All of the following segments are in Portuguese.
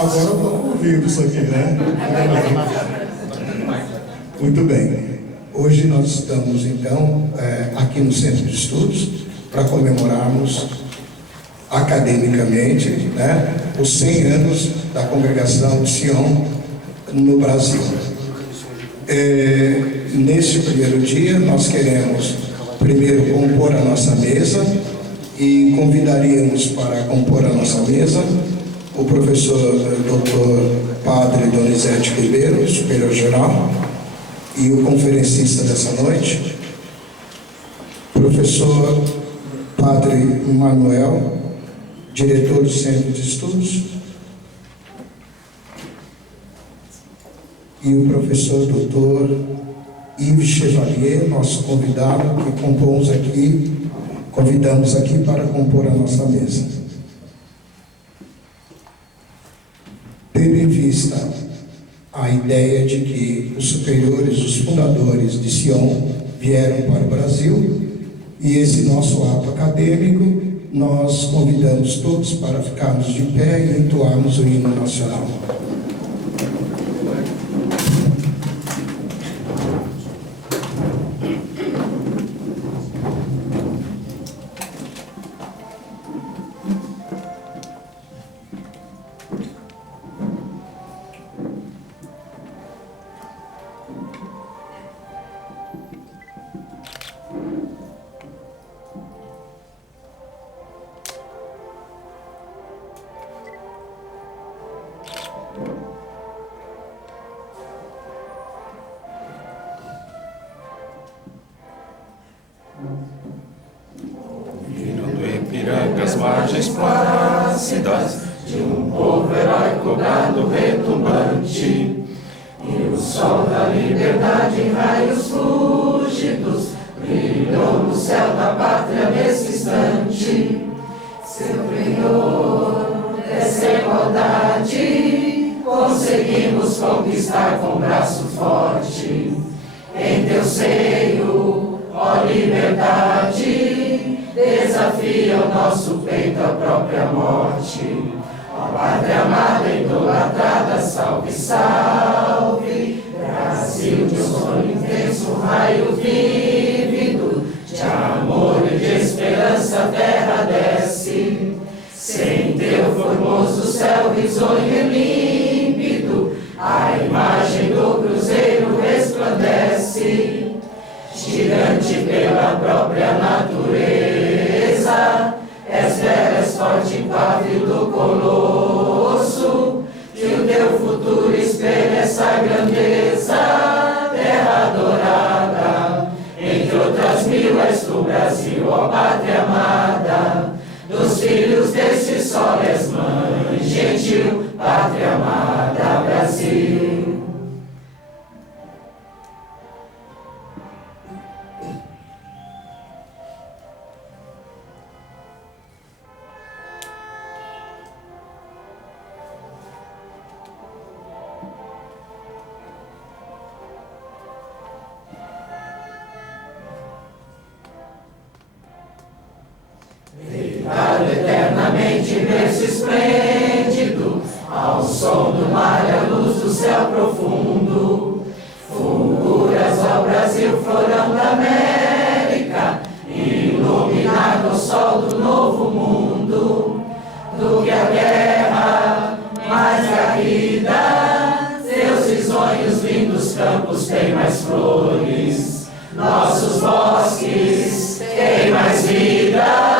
Agora eu estou ouvindo isso aqui, né? Muito bem. Hoje nós estamos, então, aqui no Centro de Estudos para comemorarmos academicamente, né, os 100 anos da Congregação de Sião no Brasil. Neste primeiro dia, nós queremos primeiro compor a nossa mesa e convidaríamos para compor a nossa mesa o professor Dr. Padre Donizete Ribeiro, superior-geral, e o conferencista dessa noite, professor Padre Manuel, diretor do Centro de Estudos, e o professor Dr. Yves Chevalier, nosso convidado, que convidamos aqui para compor a nossa mesa. Tendo em vista a ideia de que os superiores, os fundadores de Sião vieram para o Brasil, e esse nosso ato acadêmico, nós convidamos todos para ficarmos de pé e entoarmos o hino nacional. As margens plácidas de um povo heróico gado retumbante, e o sol da liberdade em raios fúlgidos brilhou no céu da pátria nesse instante. Seu penhor dessa igualdade conseguimos conquistar com braço forte. Em teu seio, ó liberdade, desafia o nosso peito à própria morte. Ó pátria amada, idolatrada, salve, salve. Brasil de um sonho intenso, um raio vívido, de amor e de esperança a terra desce. Sem teu formoso céu risonho e límpido, a imagem do cruzeiro resplandece. Gigante pela própria natureza, és velho, és forte, impávido do colosso, que o teu futuro espelha essa grandeza. Terra dourada, entre outras mil, és tu, Brasil, ó pátria amada. Dos filhos desse sol és mãe gentil, pátria amada, Brasil. Eternamente berço esplêndido, ao som do mar e à luz do céu profundo, fulguras ao Brasil, florão da América, iluminado ao sol do novo mundo. Do que a guerra mais garrida, seus risonhos lindos campos têm mais flores, nossos bosques têm mais vida.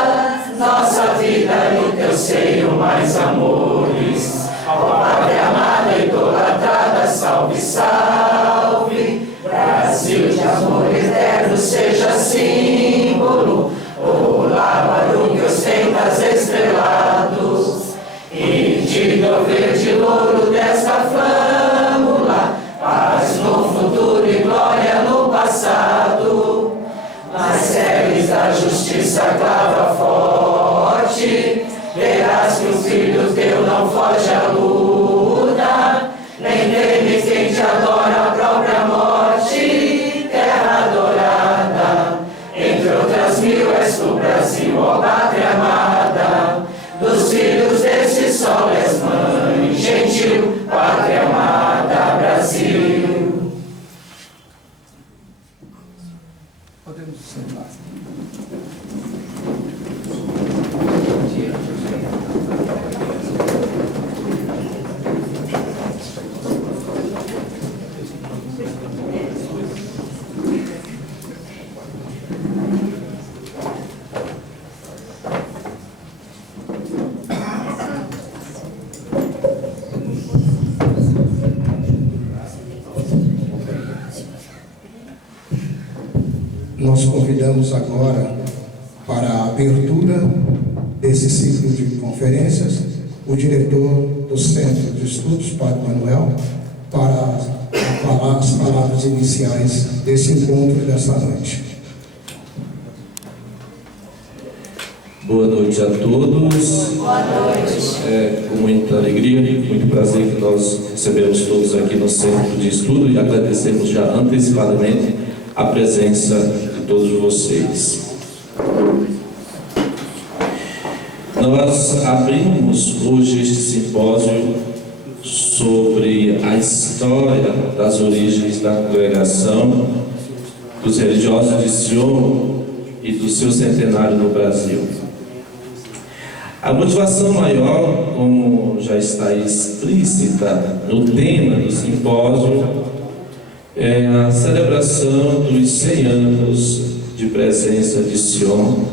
Nossa vida no teu seio mais amores. Ó pátria amada, idolatrada, salve, salve. Brasil de amor eterno, seja símbolo. O lábaro que ostentas estrelados, índigo verde louro desta flâmula, paz no futuro e glória no passado. Nas séries da justiça clava forte, verás que o filho teu não nós convidamos agora para a abertura desse ciclo de conferências o diretor do Centro de Estudos, Padre Manuel, para falar as palavras iniciais desse encontro desta noite. Boa noite a todos. Boa noite. É com muita alegria, muito prazer que nós recebemos todos aqui no Centro de Estudo e agradecemos já antecipadamente a presença de todos vocês. Nós abrimos hoje este simpósio sobre a história das origens da congregação dos religiosos de Sion e do seu centenário no Brasil. A motivação maior, como já está explícita no tema do simpósio, é a celebração dos 100 anos de presença de Sion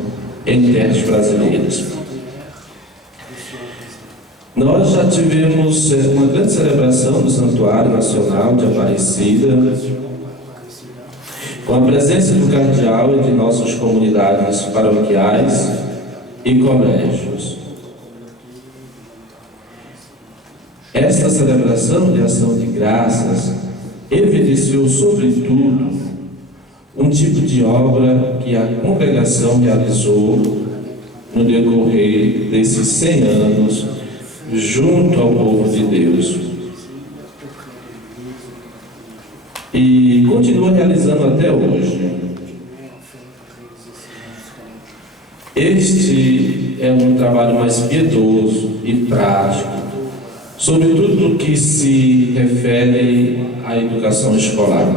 em terras brasileiras. Nós já tivemos uma grande celebração no Santuário Nacional de Aparecida, com a presença do cardeal entre nossas comunidades paroquiais e colégios. Esta celebração de ação de graças evidenciou, sobretudo, um tipo de obra que a congregação realizou no decorrer desses 100 anos junto ao povo de Deus. E continua realizando até hoje. Este é um trabalho mais piedoso e prático, sobretudo no que se refere à educação escolar.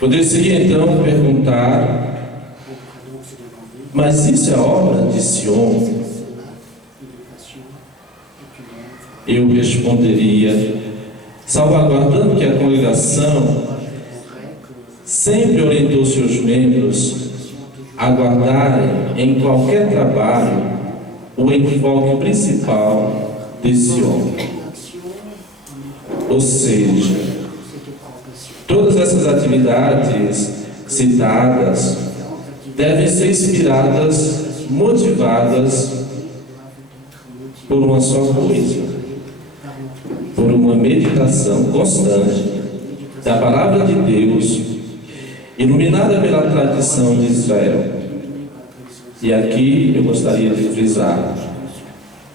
Poderia então perguntar, mas isso é obra de Sion? Eu responderia, salvaguardando que a congregação sempre orientou seus membros a guardarem em qualquer trabalho o enfoque principal de Sion. Ou seja, todas essas atividades citadas devem ser inspiradas, motivadas por uma só coisa, por uma meditação constante da Palavra de Deus, iluminada pela tradição de Israel. E aqui eu gostaria de frisar,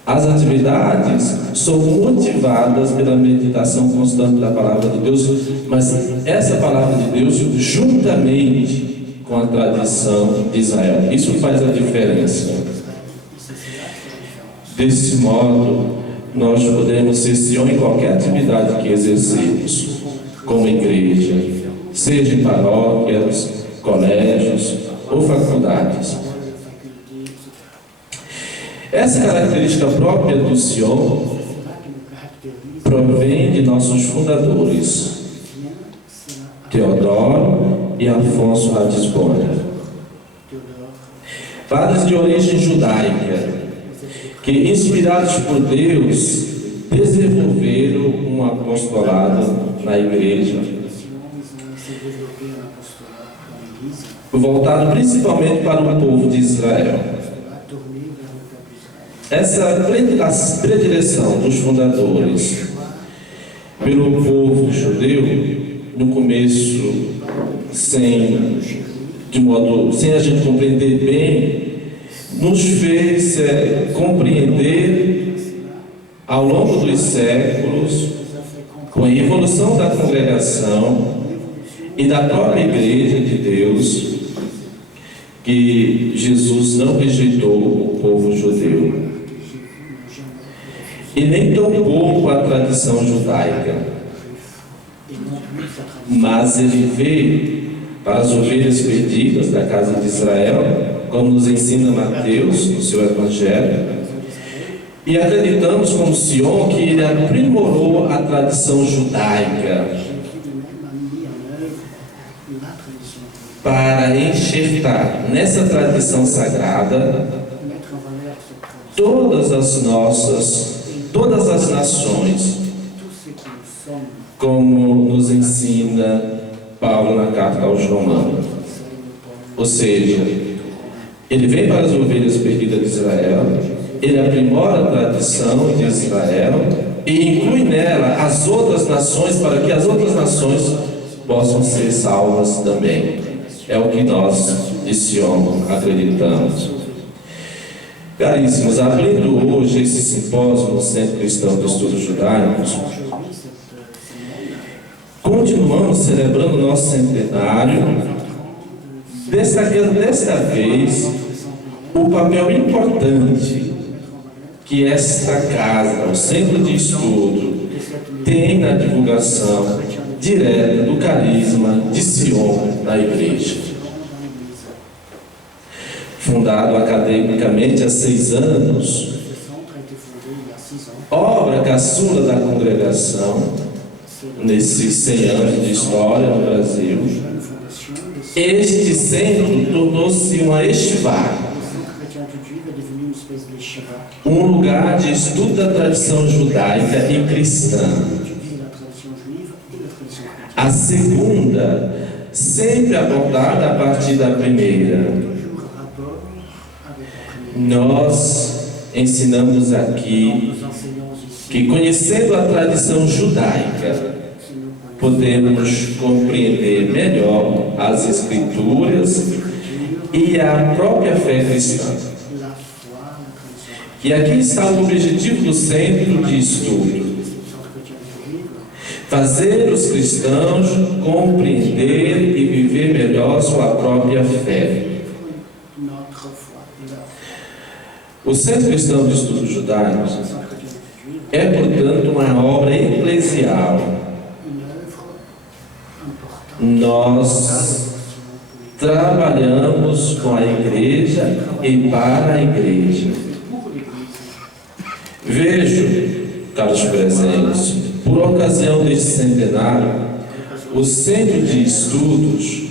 as atividades são motivadas pela meditação constante da Palavra de Deus, mas essa Palavra de Deus juntamente com a tradição de Israel. Isso faz a diferença. Desse modo, nós podemos ser Sion em qualquer atividade que exercemos, como igreja, seja em paróquias, colégios ou faculdades. Essa característica própria do Sion provém de nossos fundadores, Teodoro e Afonso Ratisbona, padres de origem judaica, que, inspirados por Deus, desenvolveram um apostolado na igreja, voltado principalmente para o povo de Israel. Essa predileção dos fundadores pelo povo judeu, no começo, sem a gente compreender bem, nos fez compreender ao longo dos séculos, com a evolução da congregação e da própria Igreja de Deus, que Jesus não rejeitou o povo judeu e nem tampouco a tradição judaica, mas ele veio para as ovelhas perdidas da casa de Israel, como nos ensina Mateus no seu Evangelho, e acreditamos como Sion que ele aprimorou a tradição judaica para enxertar nessa tradição sagrada todas as nações, como nos ensina Paulo na carta aos Romanos. Ou seja, ele vem para as ovelhas perdidas de Israel, ele aprimora a tradição de Israel e inclui nela as outras nações para que as outras nações possam ser salvas também. É o que nós, de Sion, acreditamos. Caríssimos, abrindo hoje esse simpósio no Centro Cristão de Estudos Judaicos, continuamos celebrando o nosso centenário, destacando desta vez o papel importante que esta casa, o Centro de Estudo, tem na divulgação direta do carisma de Sion na Igreja. Fundado academicamente há 6 anos, obra caçula da congregação, nesses 100 anos de história no Brasil, este centro tornou-se uma estivar, um lugar de estudo da tradição judaica e cristã. A segunda, sempre abordada a partir da primeira. Nós ensinamos aqui que, conhecendo a tradição judaica, podemos compreender melhor as Escrituras e a própria fé cristã. E aqui está o objetivo do Centro de Estudo: fazer os cristãos compreender e viver melhor sua própria fé. O Centro Cristão de Estudos Judaicos é, portanto, uma obra eclesial. Nós trabalhamos com a igreja e para a igreja. Vejo, caros presentes, por ocasião deste centenário, o Centro de Estudos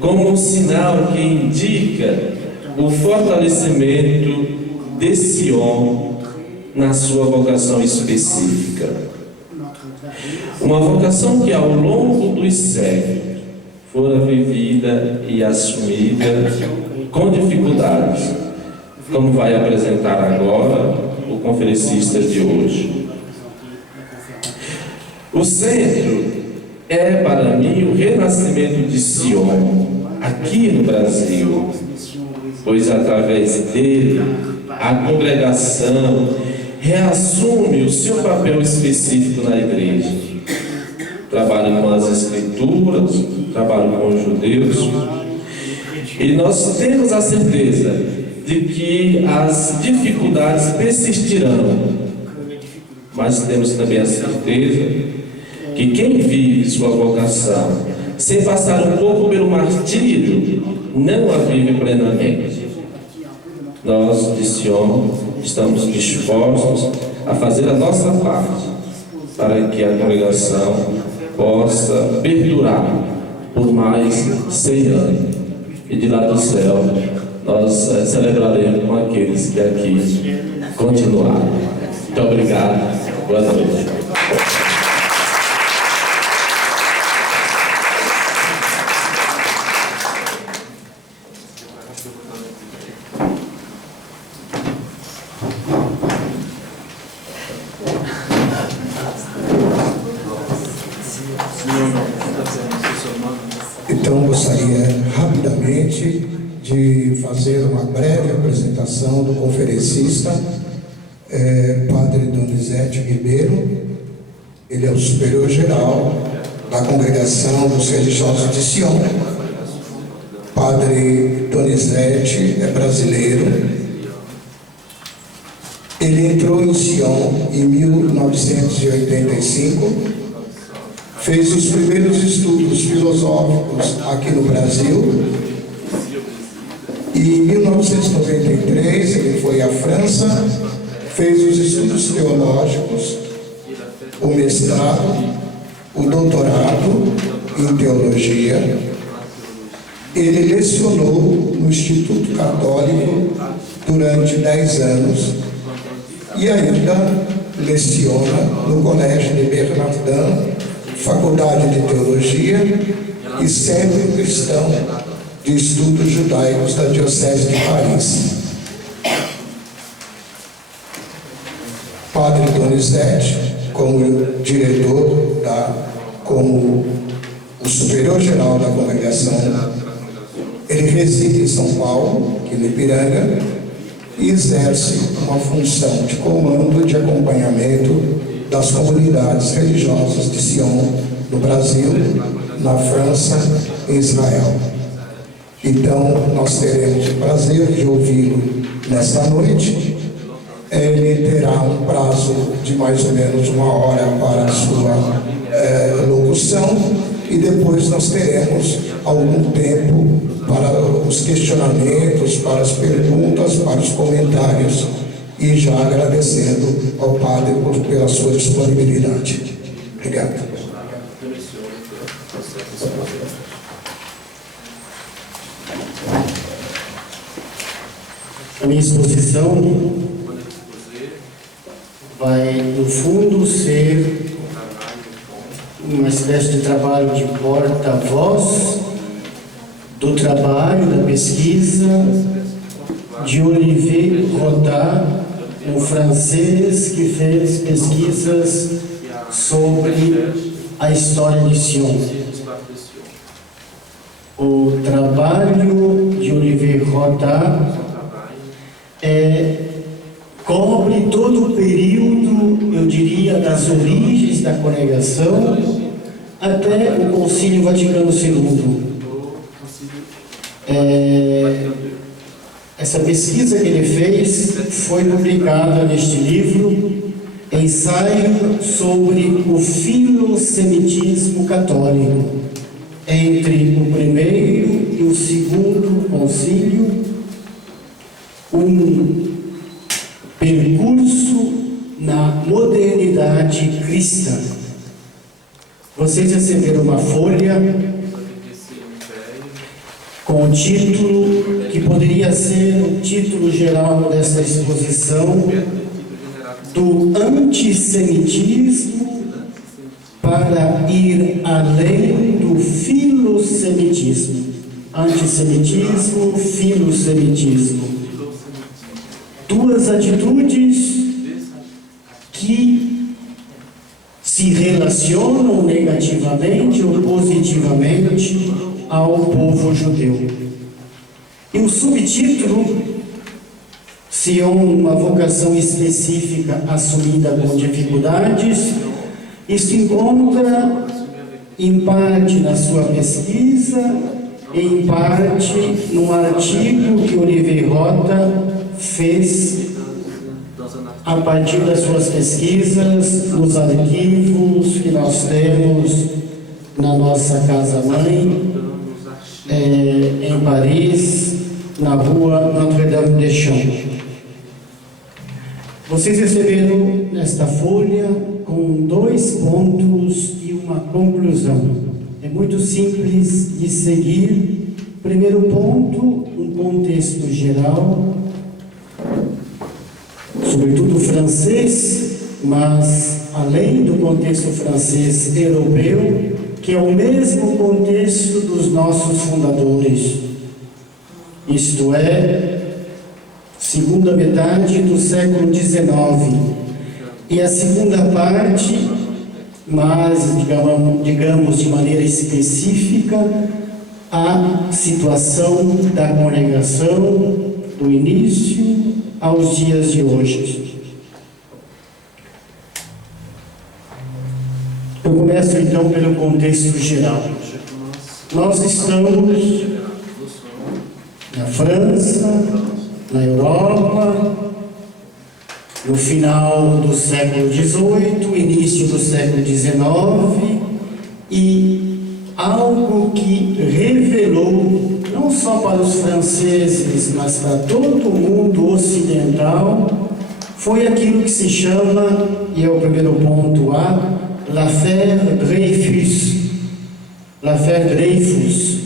como um sinal que indica o fortalecimento de Sion na sua vocação específica. Uma vocação que ao longo dos séculos fora vivida e assumida com dificuldades, como vai apresentar agora o conferencista de hoje. O centro é para mim o renascimento de Sion aqui no Brasil, pois através dele a congregação reassume o seu papel específico na igreja. Trabalha com as Escrituras, trabalha com os judeus, e nós temos a certeza de que as dificuldades persistirão, mas temos também a certeza que quem vive sua vocação sem passar um pouco pelo martírio não a vive plenamente. Nós, de Sion, estamos dispostos a fazer a nossa parte para que a congregação possa perdurar por mais 100 anos. E de lá do céu, nós celebraremos com aqueles que aqui continuaram. Muito obrigado. Boa noite. Então, gostaria rapidamente de fazer uma breve apresentação do conferencista, Padre Donizete Ribeiro. Ele é o superior-geral da Congregação dos Religiosos de Sion. Padre Donizete é brasileiro. Ele entrou em Sion em 1985, fez os primeiros estudos filosóficos aqui no Brasil, e em 1993 ele foi à França, fez os estudos teológicos, o mestrado, o doutorado em teologia. Ele lecionou no Instituto Católico durante 10 anos e ainda leciona no Colégio de Bernardin, Faculdade de Teologia e sempre cristão de estudos judaicos da Diocese de Paris. Padre Donizete, como diretor, como o superior-geral da congregação, ele reside em São Paulo, aqui no Ipiranga, e exerce uma função de comando de acompanhamento das comunidades religiosas de Sion, no Brasil, na França e Israel. Então, nós teremos o prazer de ouvi-lo nesta noite. Ele terá um prazo de mais ou menos 1 hora para a sua locução, e depois nós teremos algum tempo para os questionamentos, para as perguntas, para os comentários, e já agradecendo ao Padre pela sua disponibilidade. Obrigado. A minha exposição vai, no fundo, ser uma espécie de trabalho de porta-voz do trabalho, da pesquisa de Olivier Rodat, um francês que fez pesquisas sobre a história de Sion. O trabalho de Olivier Rodat cobre todo o período, eu diria, das origens da congregação até o Concílio Vaticano II. Essa pesquisa que ele fez foi publicada neste livro, Ensaio sobre o Filosemitismo Católico, entre o primeiro e o segundo concílio, um percurso na modernidade cristã. Vocês receberam uma folha com o título, que poderia ser o título geral desta exposição, do antissemitismo para ir além do filosemitismo. Antissemitismo, filosemitismo. Duas atitudes que se relacionam negativamente ou positivamente ao povo judeu. E o subtítulo, Sion, uma vocação específica assumida com dificuldades, isso encontra em parte na sua pesquisa, em parte num artigo que Olivier Rodat fez a partir das suas pesquisas nos arquivos que nós temos na nossa casa-mãe, em Paris, na rua Notre-Dame-des-Champs. Vocês receberam nesta folha com 2 pontos e uma conclusão. É muito simples de seguir. Primeiro ponto, um contexto geral, sobretudo francês, mas além do contexto francês, europeu, que é o mesmo contexto dos nossos fundadores, isto é, segunda metade do século XIX, e a segunda parte, mas digamos de maneira específica, a situação da congregação do início aos dias de hoje. Eu começo então pelo contexto geral. Nós estamos na França, na Europa, no final do século XVIII, início do século XIX, e algo que revelou, não só para os franceses, mas para todo o mundo ocidental, foi aquilo que se chama, e é o primeiro ponto A, l'affaire Dreyfus. L'affaire Dreyfus,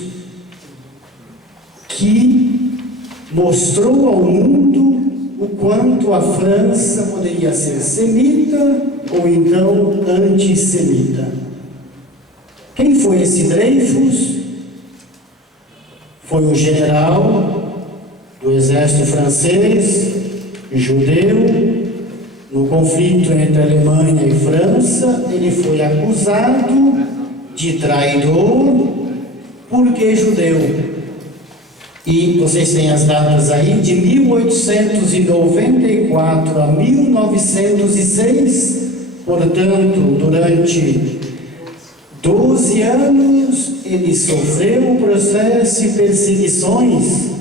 que mostrou ao mundo o quanto a França poderia ser semita ou então antissemita. Quem foi esse Dreyfus? Foi um general do exército francês, judeu. No conflito entre Alemanha e França, ele foi acusado de traidor porque é judeu. E vocês têm as datas aí, de 1894 a 1906, portanto, durante 12 anos, ele sofreu um processo e perseguições,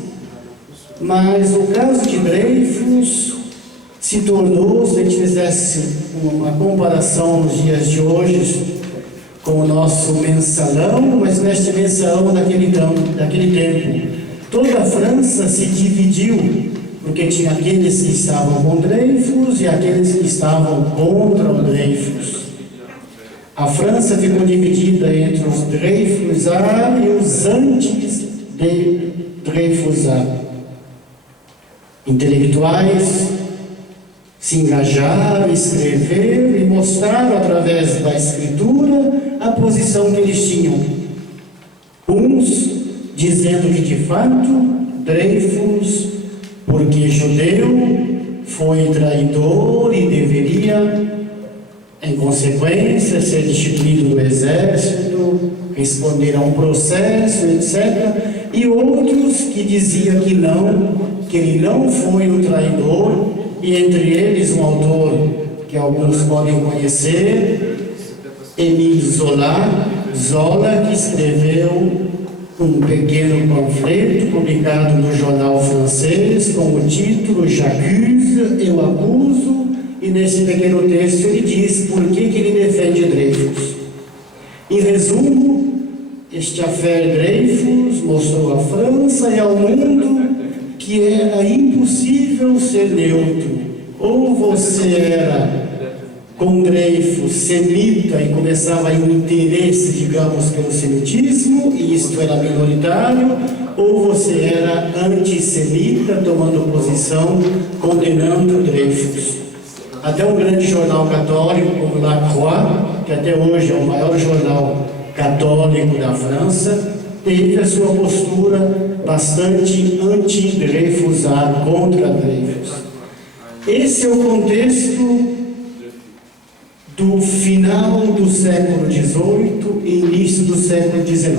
mas o caso de Dreyfus se tornou, se a gente fizesse uma comparação nos dias de hoje com o nosso mensalão, mas neste mensalão daquele tempo, toda a França se dividiu, porque tinha aqueles que estavam com Dreyfus e aqueles que estavam contra o Dreyfus. A França ficou dividida entre os Dreyfusards e os anti-Dreyfusards. Intelectuais se engajaram, escreveram e mostraram através da escritura a posição que eles tinham. Uns dizendo que de fato Dreyfus, porque judeu, foi traidor e deveria, em consequência, ser destituído do exército, responder a um processo, etc. E outros que diziam que ele não foi um traidor, e entre eles um autor que alguns podem conhecer, Émile Zola, que escreveu um pequeno panfleto publicado no jornal francês com o título J'accuse, eu acuso, e nesse pequeno texto ele diz por que ele defende Dreyfus. Em resumo, este affaire Dreyfus mostrou à França e ao mundo que era impossível ser neutro. Ou você era com Dreyfus semita e começava um interesse, digamos, pelo semitismo, e isto era minoritário, ou você era antissemita, tomando posição, condenando Dreyfus. Até um grande jornal católico como La Croix, que até hoje é o maior jornal católico da França, teve a sua postura bastante anti-Dreyfusard, contra Dreyfus. Esse é o contexto do final do século XVIII e início do século XIX.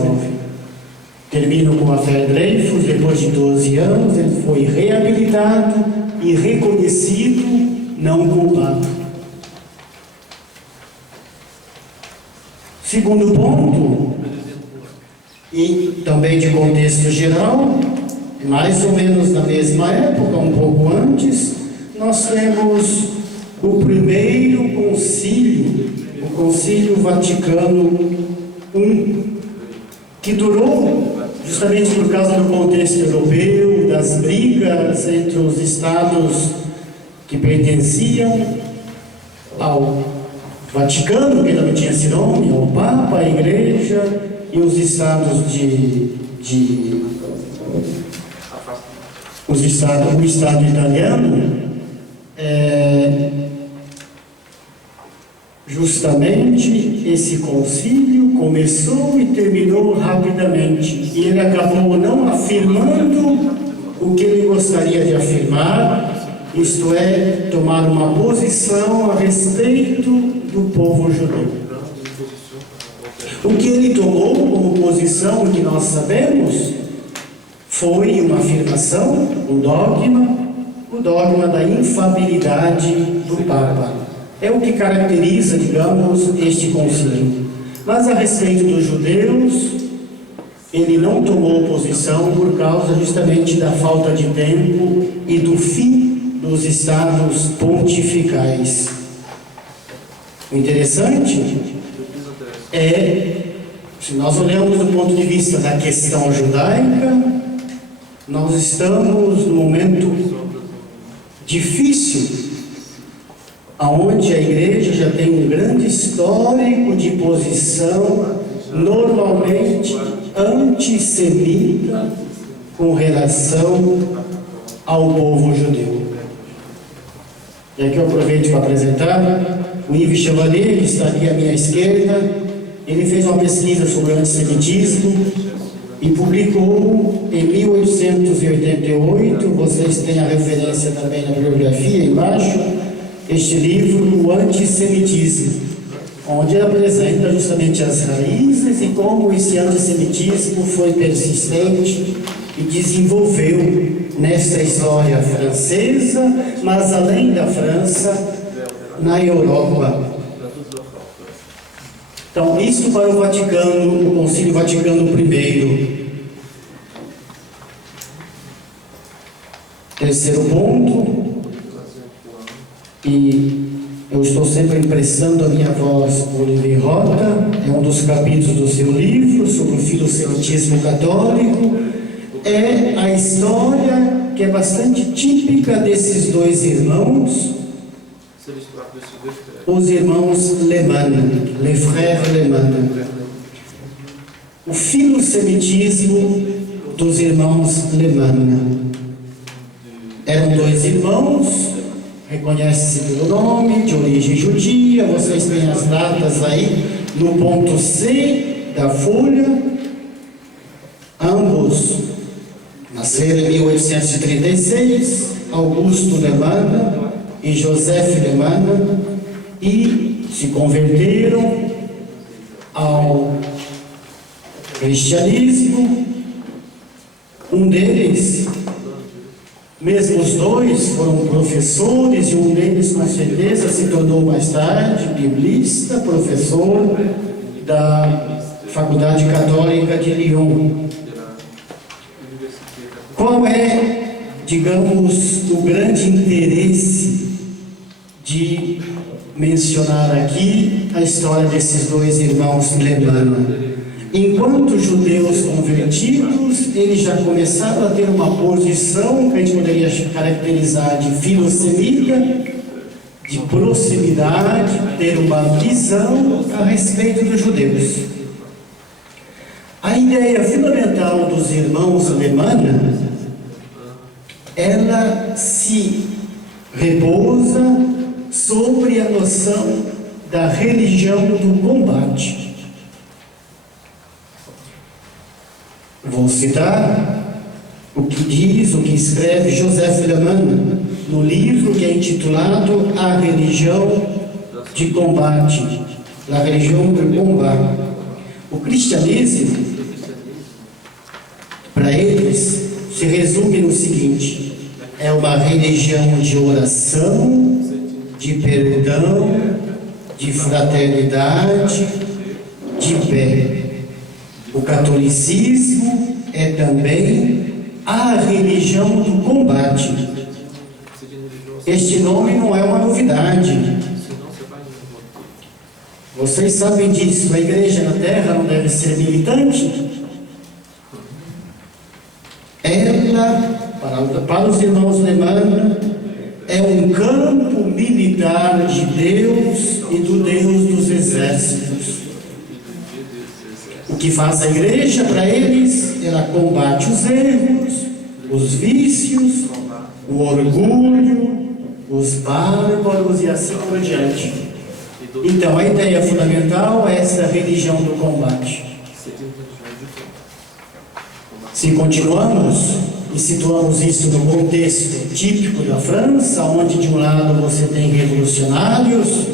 Termino com a affaire Dreyfus. Depois de 12 anos, ele foi reabilitado e reconhecido não culpado. Segundo ponto, e também de contexto geral, mais ou menos na mesma época, um pouco antes, nós temos o primeiro concílio, o Concílio Vaticano I, que durou justamente por causa do contexto europeu, das brigas entre os estados que pertenciam ao Vaticano, que também tinha esse nome, ao Papa, a Igreja, e os estados o Estado italiano. Justamente esse concílio começou e terminou rapidamente, e ele acabou não afirmando o que ele gostaria de afirmar, isto é, tomar uma posição a respeito do povo judeu. O que ele tomou como posição, que nós sabemos, foi uma afirmação, o dogma da infabilidade do Papa. É o que caracteriza, digamos, este concílio. Mas a respeito dos judeus, ele não tomou posição por causa justamente da falta de tempo e do fim dos estados pontificais. O interessante é, se nós olhamos do ponto de vista da questão judaica, nós estamos num momento difícil, aonde a igreja já tem um grande histórico de posição normalmente antissemita com relação ao povo judeu. E aqui eu aproveito para apresentar o Yves Chevalier, que está aqui à minha esquerda. Ele fez uma pesquisa sobre o antissemitismo e publicou em 1888, vocês têm a referência também na bibliografia embaixo, este livro, O Antissemitismo, onde ele apresenta justamente as raízes e como esse antissemitismo foi persistente e desenvolveu nessa história francesa, mas além da França, na Europa. Então, isso para o Vaticano, o Concílio Vaticano I. Terceiro ponto, e eu estou sempre emprestando a minha voz para o Olivier Rota, é um dos capítulos do seu livro sobre o filosemitismo católico, é a história que é bastante típica desses dois irmãos, os irmãos Lemann, les frères Lemann. O filosemitismo dos irmãos Lemann. Eram dois irmãos, reconhece-se pelo nome, de origem judia, vocês têm as datas aí no ponto C da folha. Ambos nasceram em 1836, Augusto Lemann e Joseph Lemann, e se converteram ao cristianismo. Um deles, mesmo os dois, foram professores, e um deles com certeza se tornou mais tarde biblista, professor da Faculdade Católica de Lyon. Qual é, digamos, o grande interesse de mencionar aqui a história desses dois irmãos Lemann? Enquanto judeus convertidos, eles já começaram a ter uma posição que a gente poderia caracterizar de filosemita, de proximidade, ter uma visão a respeito dos judeus. A ideia fundamental dos irmãos Lemann, ela se repousa sobre a noção da religião do combate. Vou citar o que diz, o que escreve Joseph Lemann no livro que é intitulado A Religião de Combate, La Religião do Combate. O cristianismo, para eles, se resume no seguinte: é uma religião de oração, de perdão, de fraternidade, de fé. O catolicismo é também a religião do combate. Este nome não é uma novidade. Vocês sabem disso. A igreja na terra não deve ser militante. Ela, para os irmãos Lemann, é um campo militar de Deus e do Deus dos exércitos. O que faz a igreja para eles? Ela combate os erros, os vícios, o orgulho, os bárbaros e assim por diante. Então, a ideia fundamental é essa religião do combate. Se continuamos e situamos isso no contexto típico da França, onde de um lado você tem revolucionários,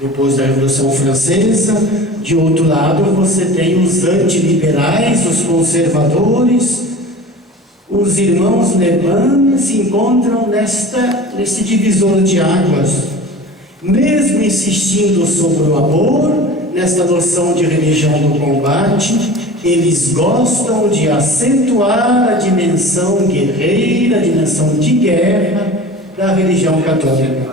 depois da Revolução Francesa, de outro lado você tem os antiliberais, os conservadores. Os irmãos Lemann se encontram nesse divisor de águas, mesmo insistindo sobre o amor, nessa noção de religião do combate. Eles gostam de acentuar a dimensão guerreira, a dimensão de guerra da religião católica.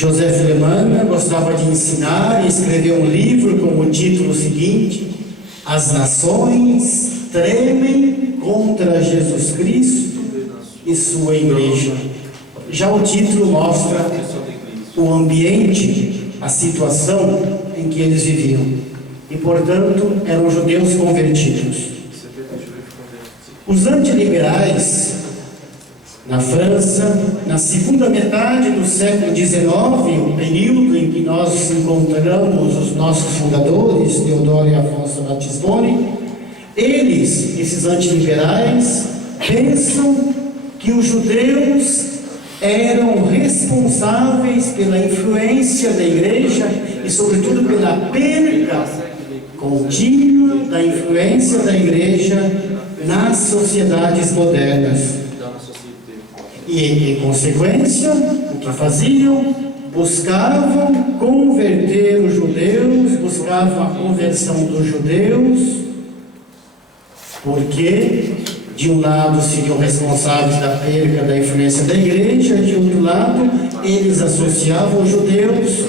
Joseph Lemann gostava de ensinar e escreveu um livro com o título seguinte: As nações tremem contra Jesus Cristo e sua igreja. Já o título mostra o ambiente, a situação em que eles viviam. E, portanto, eram judeus convertidos. Os antiliberais, na França, na segunda metade do século XIX, o período em que nós encontramos os nossos fundadores, Teodoro e Afonso Ratisbonne. Eles, esses antiliberais, pensam que os judeus eram responsáveis pela influência da igreja e, sobretudo, pela perda contínua da influência da igreja nas sociedades modernas. E, em consequência, o que faziam? Buscavam converter os judeus, buscavam a conversão dos judeus, porque, de um lado, seriam responsáveis da perda da influência da igreja, de outro lado, eles associavam os judeus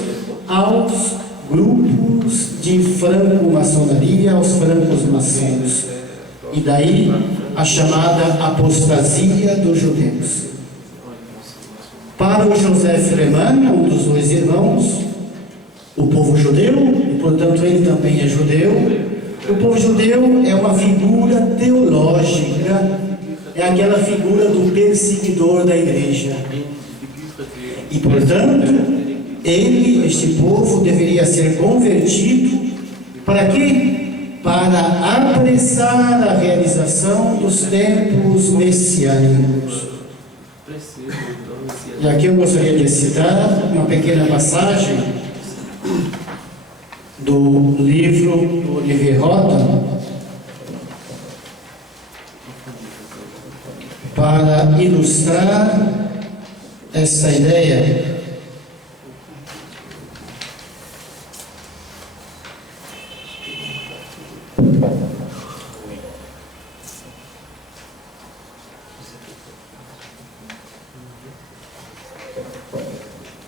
aos grupos de franco-maçonaria, aos francos maçons. E daí a chamada apostasia dos judeus. Para o Joseph Leman, um dos dois irmãos, o povo judeu, e portanto ele também é judeu, o povo judeu é uma figura teológica, é aquela figura do perseguidor da igreja. E portanto, este povo deveria ser convertido para quê? Para apressar a realização dos tempos messiânicos. E aqui eu gostaria de citar uma pequena passagem do livro do Olivier Rodan para ilustrar essa ideia.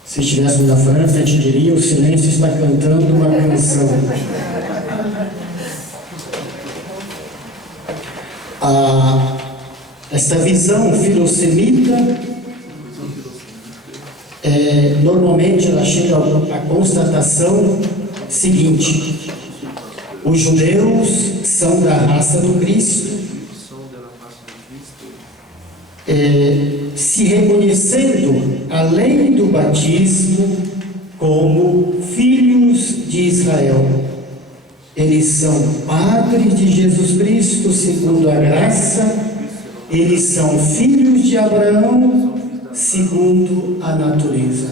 Se estivéssemos na França, a gente diria: o silêncio está cantando uma canção. Essa visão filosemita, normalmente ela chega à constatação seguinte: os judeus são da raça do Cristo, se reconhecendo, além do batismo, como filhos de Israel. Eles são padres de Jesus Cristo segundo a graça, eles são filhos de Abraão segundo a natureza.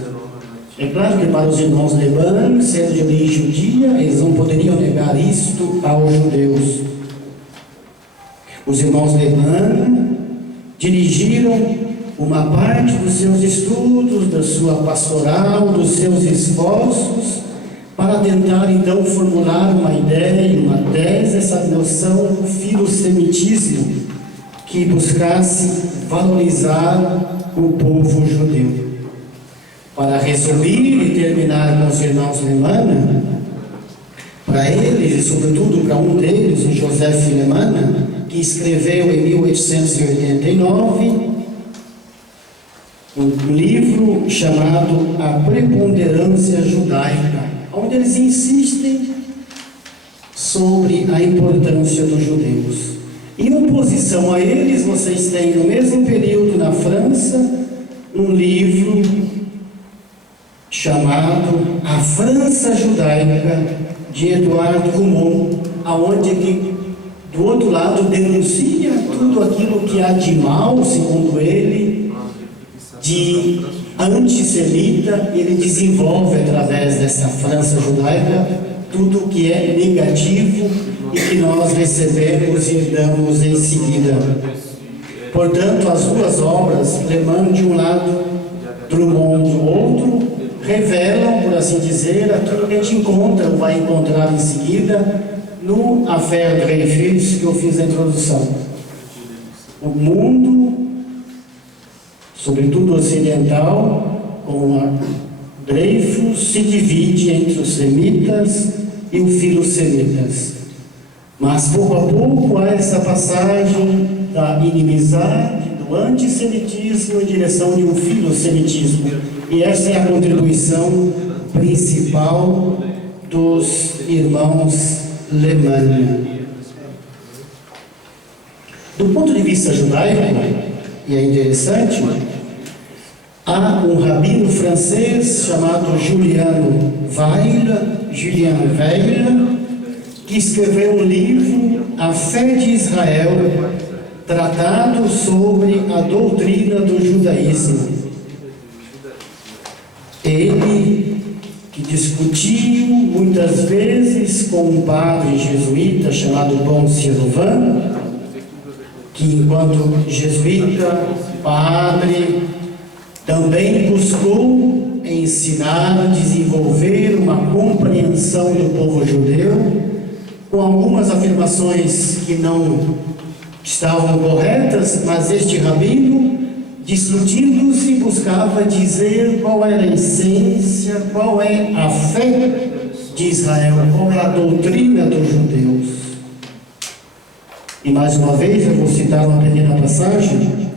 É claro que para os irmãos Leman, sendo de origem judia, eles não poderiam negar isto aos judeus. Os irmãos Leman dirigiram uma parte dos seus estudos, da sua pastoral, dos seus esforços, para tentar então formular uma ideia, uma tese, essa noção do filosemitismo, que buscasse valorizar o povo judeu. Para resumir e terminar com os irmãos Leman, para eles, e sobretudo para um deles, o Joseph Leman, que escreveu em 1889 um livro chamado A Preponderância Judaica, onde eles insistem sobre a importância dos judeus. Em oposição a eles, vocês têm no mesmo período na França um livro chamado A França Judaica, de Edouard Roumont, aonde ele, do outro lado, denuncia tudo aquilo que há de mal, segundo ele, de antissemita. Ele desenvolve, através dessa França Judaica, tudo o que é negativo e que nós recebemos e damos em seguida. Portanto, as duas obras, Leman de um lado, Drummond do outro, revelam, por assim dizer, aquilo que a gente encontra, ou vai encontrar em seguida, no Affaire Dreyfus, que eu fiz a introdução. O mundo, sobretudo ocidental, com a Dreyfus, se divide entre os semitas e os filosemitas. Mas pouco a pouco há essa passagem da inimizade, do antissemitismo em direção de um filosemitismo. E essa é a contribuição principal dos irmãos Leman. Do ponto de vista judaico, e é interessante, há um rabino francês chamado Julien Weil, que escreveu um livro, A Fé de Israel, tratado sobre a doutrina do judaísmo. Ele, que discutiu muitas vezes com um padre jesuíta chamado Bon Sylvain, que enquanto jesuíta, padre, também buscou ensinar, desenvolver uma compreensão do povo judeu, com algumas afirmações que não estavam corretas, mas este rabino, discutindo-se, buscava dizer qual era a essência, qual é a fé de Israel, qual é a doutrina dos judeus. E mais uma vez eu vou citar uma pequena passagem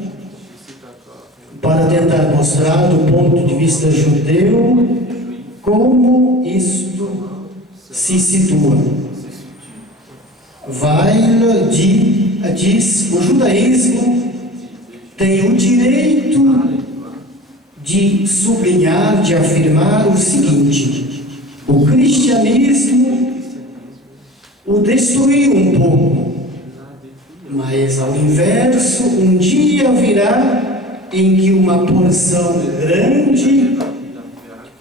para tentar mostrar do ponto de vista judeu como isto se situa. Weil diz: o judaísmo tem o direito de sublinhar, de afirmar o seguinte: o cristianismo o destruiu um pouco, mas ao inverso, um dia virá em que uma porção grande,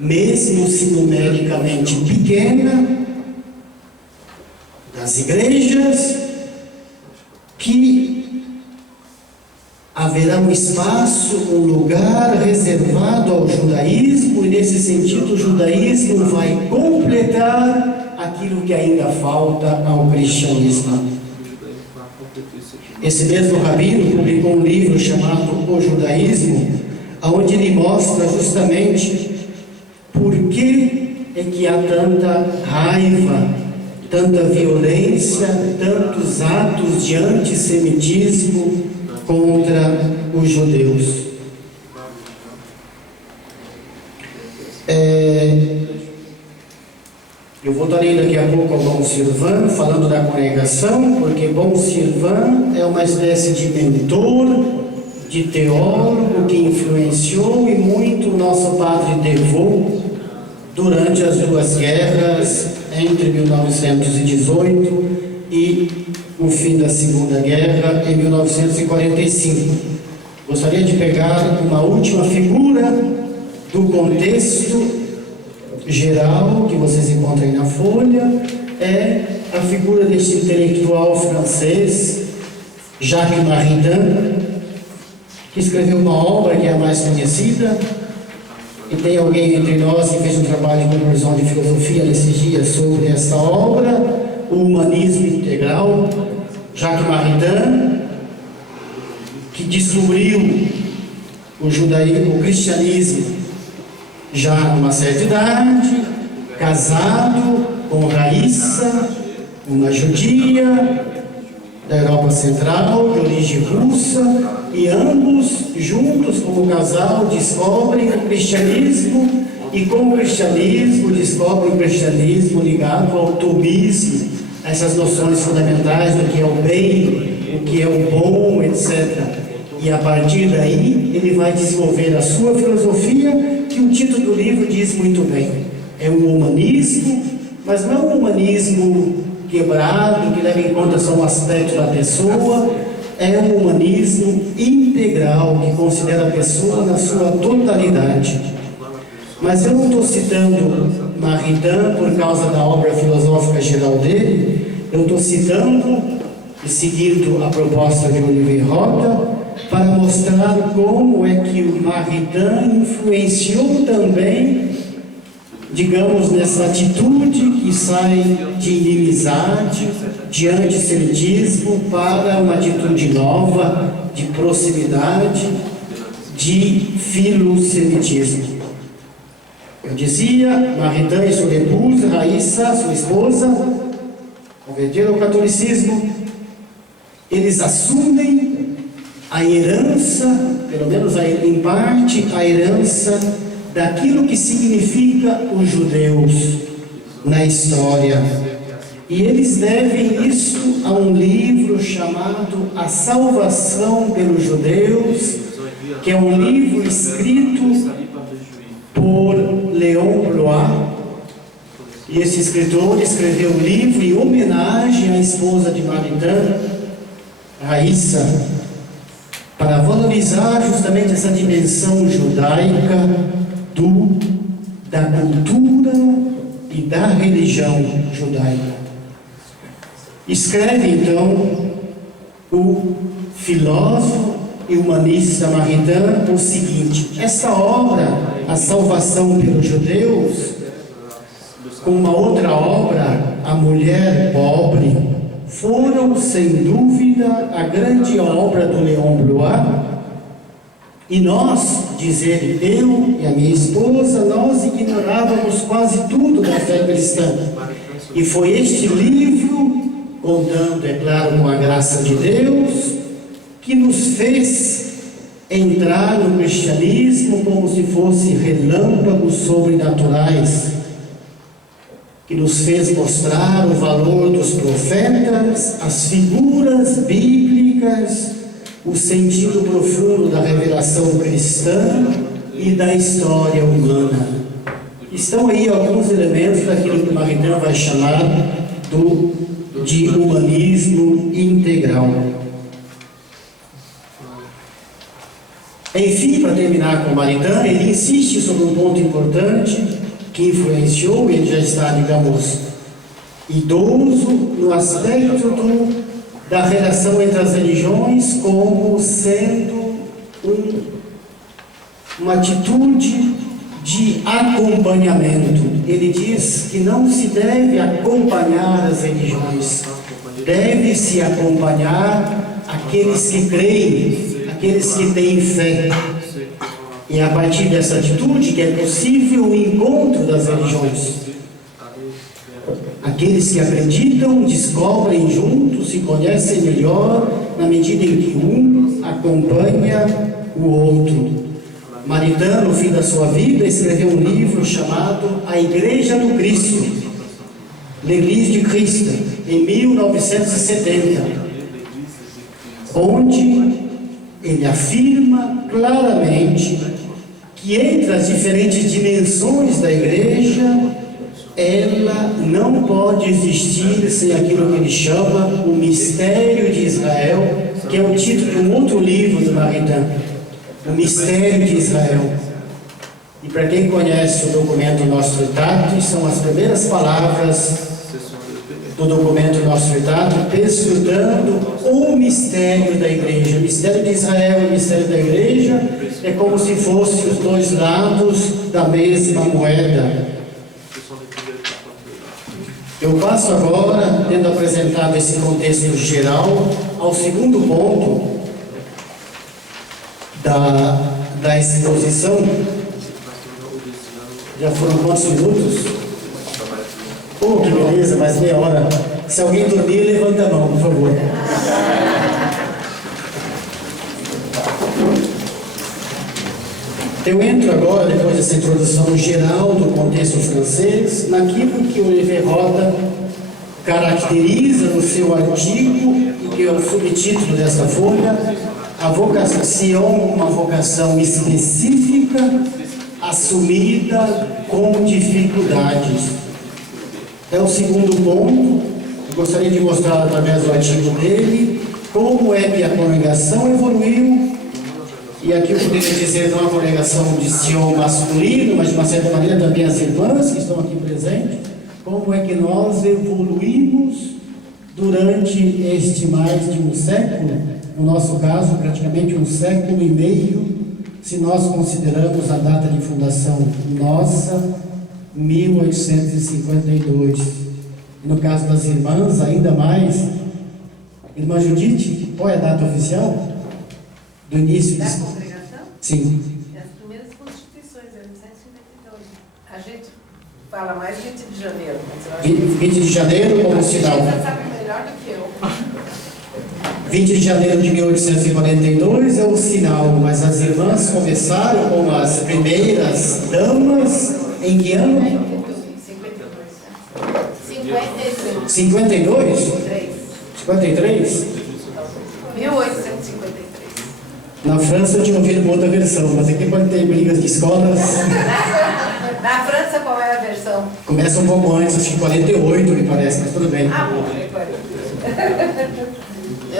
mesmo se numericamente pequena, das igrejas, que haverá um espaço, um lugar reservado ao judaísmo, e nesse sentido o judaísmo vai completar aquilo que ainda falta ao cristianismo. Esse mesmo rabino publicou um livro chamado O Judaísmo, onde ele mostra justamente por que é que há tanta raiva, tanta violência, tantos atos de antissemitismo contra os judeus. Eu voltarei daqui a pouco ao Bon Sylvain, falando da congregação, porque Bon Sylvain é uma espécie de mentor, de teólogo que influenciou e muito o nosso padre Devaux durante as duas guerras, entre 1918 e o fim da Segunda Guerra, em 1945. Gostaria de pegar uma última figura do contexto geral que vocês encontram aí na folha, é a figura deste intelectual francês, Jacques Maritain, que escreveu uma obra que é a mais conhecida, e tem alguém entre nós que fez um trabalho de conclusão de filosofia nesses dias sobre essa obra, o Humanismo Integral. Jacques Maritain, que descobriu o judaísmo, o cristianismo, já numa certa idade, casado com Raíssa, uma judia da Europa Central, de origem russa, e ambos juntos como casal descobrem o cristianismo, e com o cristianismo descobrem o cristianismo ligado ao tomismo, essas noções fundamentais do que é o bem, o que é o bom, etc. E a partir daí ele vai desenvolver a sua filosofia, que o título do livro diz muito bem. É um humanismo, mas não um humanismo quebrado, que leva em conta só um aspecto da pessoa. É um humanismo integral, que considera a pessoa na sua totalidade. Mas eu não estou citando Maritain por causa da obra filosófica geral dele, eu estou citando, e seguindo a proposta de Olivier Rota, para mostrar como é que o Maritain influenciou também, digamos, nessa atitude que sai de inimizade, de antissemitismo, para uma atitude nova, de proximidade, de filosemitismo. Eu dizia, Maritain e sua esposa, Raíssa, sua esposa, converteram ao catolicismo. Eles assumem a herança, pelo menos em parte, a herança daquilo que significa os judeus na história. E eles devem isso a um livro chamado A Salvação pelos Judeus, que é um livro escrito por Léon Blois. E esse escritor escreveu um livro em homenagem à esposa de Maritain, Raíssa, para valorizar justamente essa dimensão judaica da cultura e da religião judaica. Escreve então o filósofo e humanista Maritain o seguinte: essa obra, A Salvação pelos Judeus, com uma outra obra, A Mulher Pobre, foram sem dúvida a grande obra do Léon Blois. E nós, diz ele, eu e a minha esposa, nós ignorávamos quase tudo da fé cristã. E foi este livro, contando, é claro, com a graça de Deus, que nos fez entrar no cristianismo como se fossem relâmpagos sobrenaturais, que nos fez mostrar o valor dos profetas, as figuras bíblicas, o sentido profundo da revelação cristã e da história humana. Estão aí alguns elementos daquilo que Maritain vai chamar de humanismo integral. Enfim, para terminar com Maritain, ele insiste sobre um ponto importante que influenciou, ele já está, digamos, idoso, no aspecto da relação entre as religiões como sendo uma atitude de acompanhamento. Ele diz que não se deve acompanhar as religiões, deve-se acompanhar aqueles que creem, aqueles que têm fé. E a partir dessa atitude que é possível o encontro das religiões. Aqueles que acreditam, descobrem juntos, se conhecem melhor, na medida em que um acompanha o outro. Maritain, no fim da sua vida, escreveu um livro chamado A Igreja do Cristo, L'Église du Christ, em 1970, onde ele afirma claramente que entre as diferentes dimensões da igreja, ela não pode existir sem aquilo que ele chama o mistério de Israel, que é o título de um outro livro do Maritain, o mistério de Israel. E para quem conhece o documento Nosso Traité, são as primeiras palavras do documento Nosso Traité, perscrutando o mistério da igreja. O mistério de Israel e o mistério da igreja é como se fossem os dois lados da mesma moeda. Eu passo agora, tendo apresentado esse contexto geral, ao segundo ponto da exposição. Já foram quantos minutos? Oh, que beleza, mais meia hora. Se alguém dormir, levanta a mão, por favor. Eu entro agora, depois dessa introdução geral do contexto francês, naquilo que Olivier Roda caracteriza no seu artigo, e que é o subtítulo dessa folha, a vocação, uma vocação específica, assumida com dificuldades. É o segundo ponto. Eu gostaria de mostrar através do artigo dele como é que a congregação evoluiu. E aqui eu poderia dizer não a congregação de Sion masculino, mas de uma certa maneira também as irmãs que estão aqui presentes, como é que nós evoluímos durante este mais de um século, no nosso caso praticamente um século e meio, se nós consideramos a data de fundação nossa, 1852. E no caso das irmãs, ainda mais. Irmã Judite, qual é a data oficial? Do início da congregação? Sim. As primeiras constituições, 1952. A gente fala mais 20 de janeiro. Mas eu acho 20 de janeiro como sinal. Você sabe melhor do que eu. 20 de janeiro de 1842 é o sinal, mas as irmãs começaram com as primeiras damas em que ano? 52. 52. 52? 53? 1853. Na França eu tinha ouvido uma outra versão, mas aqui pode ter brigas de escolas. Na França, qual é a versão? Começa um pouco antes, acho que 48, me parece, mas tudo bem. Ah, bom,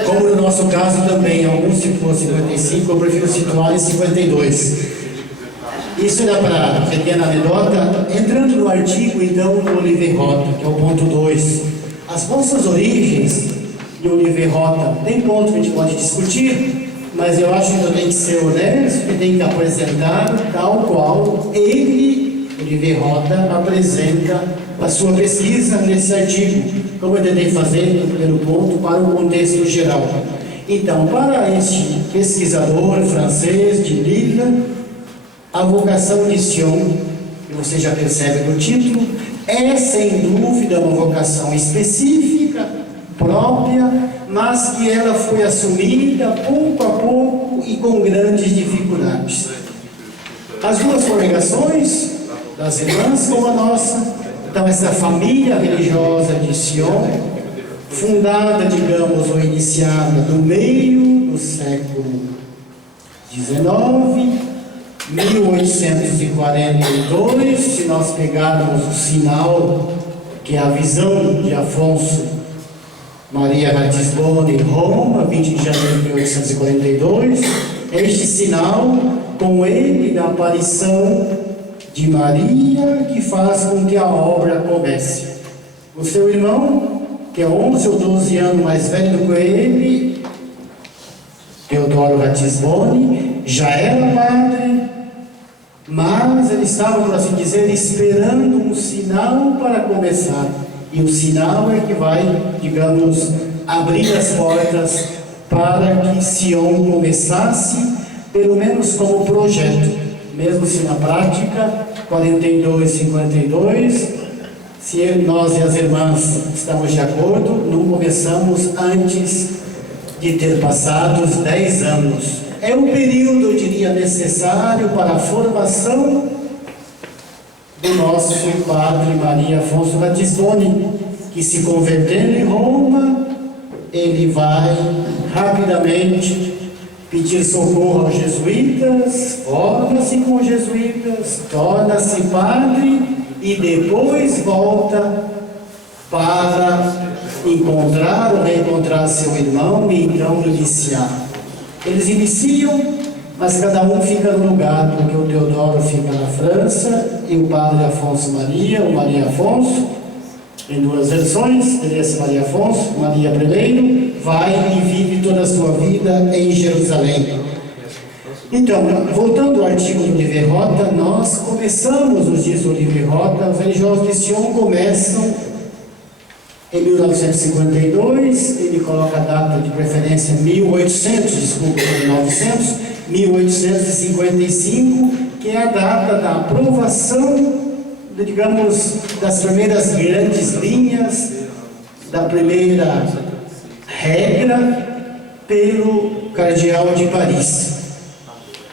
Como no nosso caso também, alguns situam 55, eu prefiro situar em 52. Isso era para pequena anedota. Entrando no artigo, então, do Olivier Rota, que é o ponto 2. As vossas origens de Olivier Rota, tem ponto que a gente pode discutir, mas eu acho que eu tenho que ser honesto e tenho que apresentar tal qual ele, Olivier Rota, apresenta a sua pesquisa nesse artigo, como eu tentei fazer no primeiro ponto, para o contexto geral. Então, para este pesquisador francês de Lille, a vocação de Sion, que você já percebe no título, é sem dúvida uma vocação específica, própria, mas que ela foi assumida pouco a pouco e com grandes dificuldades. As duas congregações das irmãs como a nossa, então essa família religiosa de Sion, fundada, digamos, ou iniciada no meio do século XIX, 1842, se nós pegarmos o sinal, que é a visão de Afonso Maria Ratisbona em Roma, 20 de janeiro de 1842, este sinal, com ele, da aparição de Maria, que faz com que a obra comece. O seu irmão, que é 11 ou 12 anos mais velho do que ele, Teodoro Ratisbona, já era padre, mas ele estava, por assim dizer, esperando um sinal para começar. E o sinal é que vai, digamos, abrir as portas para que Sion começasse, pelo menos como projeto, mesmo se na prática, 42, 52, se nós e as irmãs estamos de acordo, não começamos antes de ter passado os 10 anos. É um período, eu diria, necessário para a formação do nosso padre Maria Afonso Ratisbona, que, se convertendo em Roma, ele vai rapidamente pedir socorro aos jesuítas, forma-se com os jesuítas, torna-se padre e depois volta para encontrar ou reencontrar seu irmão e então iniciar. Eles iniciam, mas cada um fica no lugar, porque o Teodoro fica na França e o padre Afonso Maria, o Maria Afonso, em duas versões, esse Maria Afonso, Maria primeiro, vai e vive toda a sua vida em Jerusalém. Então, voltando ao artigo do Olivier Rota, nós começamos, nos dias do Olivier Rota, os religiosos de Sion começam em 1952, ele coloca a data de preferência 1855, que é a data da aprovação, digamos, das primeiras grandes linhas, da primeira regra pelo cardeal de Paris.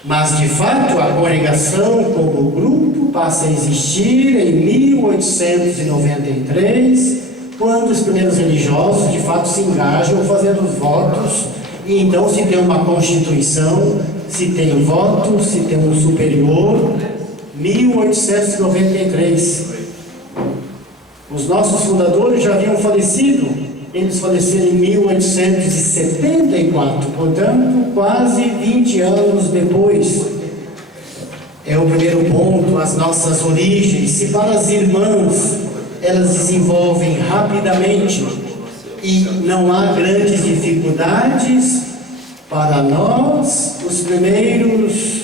Mas, de fato, a congregação como grupo passa a existir em 1893, quando os primeiros religiosos, de fato, se engajam fazendo os votos, e então se tem uma constituição, se tem um voto, se tem um superior, 1893. Os nossos fundadores já haviam falecido, eles faleceram em 1874, portanto, quase 20 anos depois. É o primeiro ponto, as nossas origens. Se para as irmãs elas desenvolvem rapidamente e não há grandes dificuldades, para nós, os primeiros,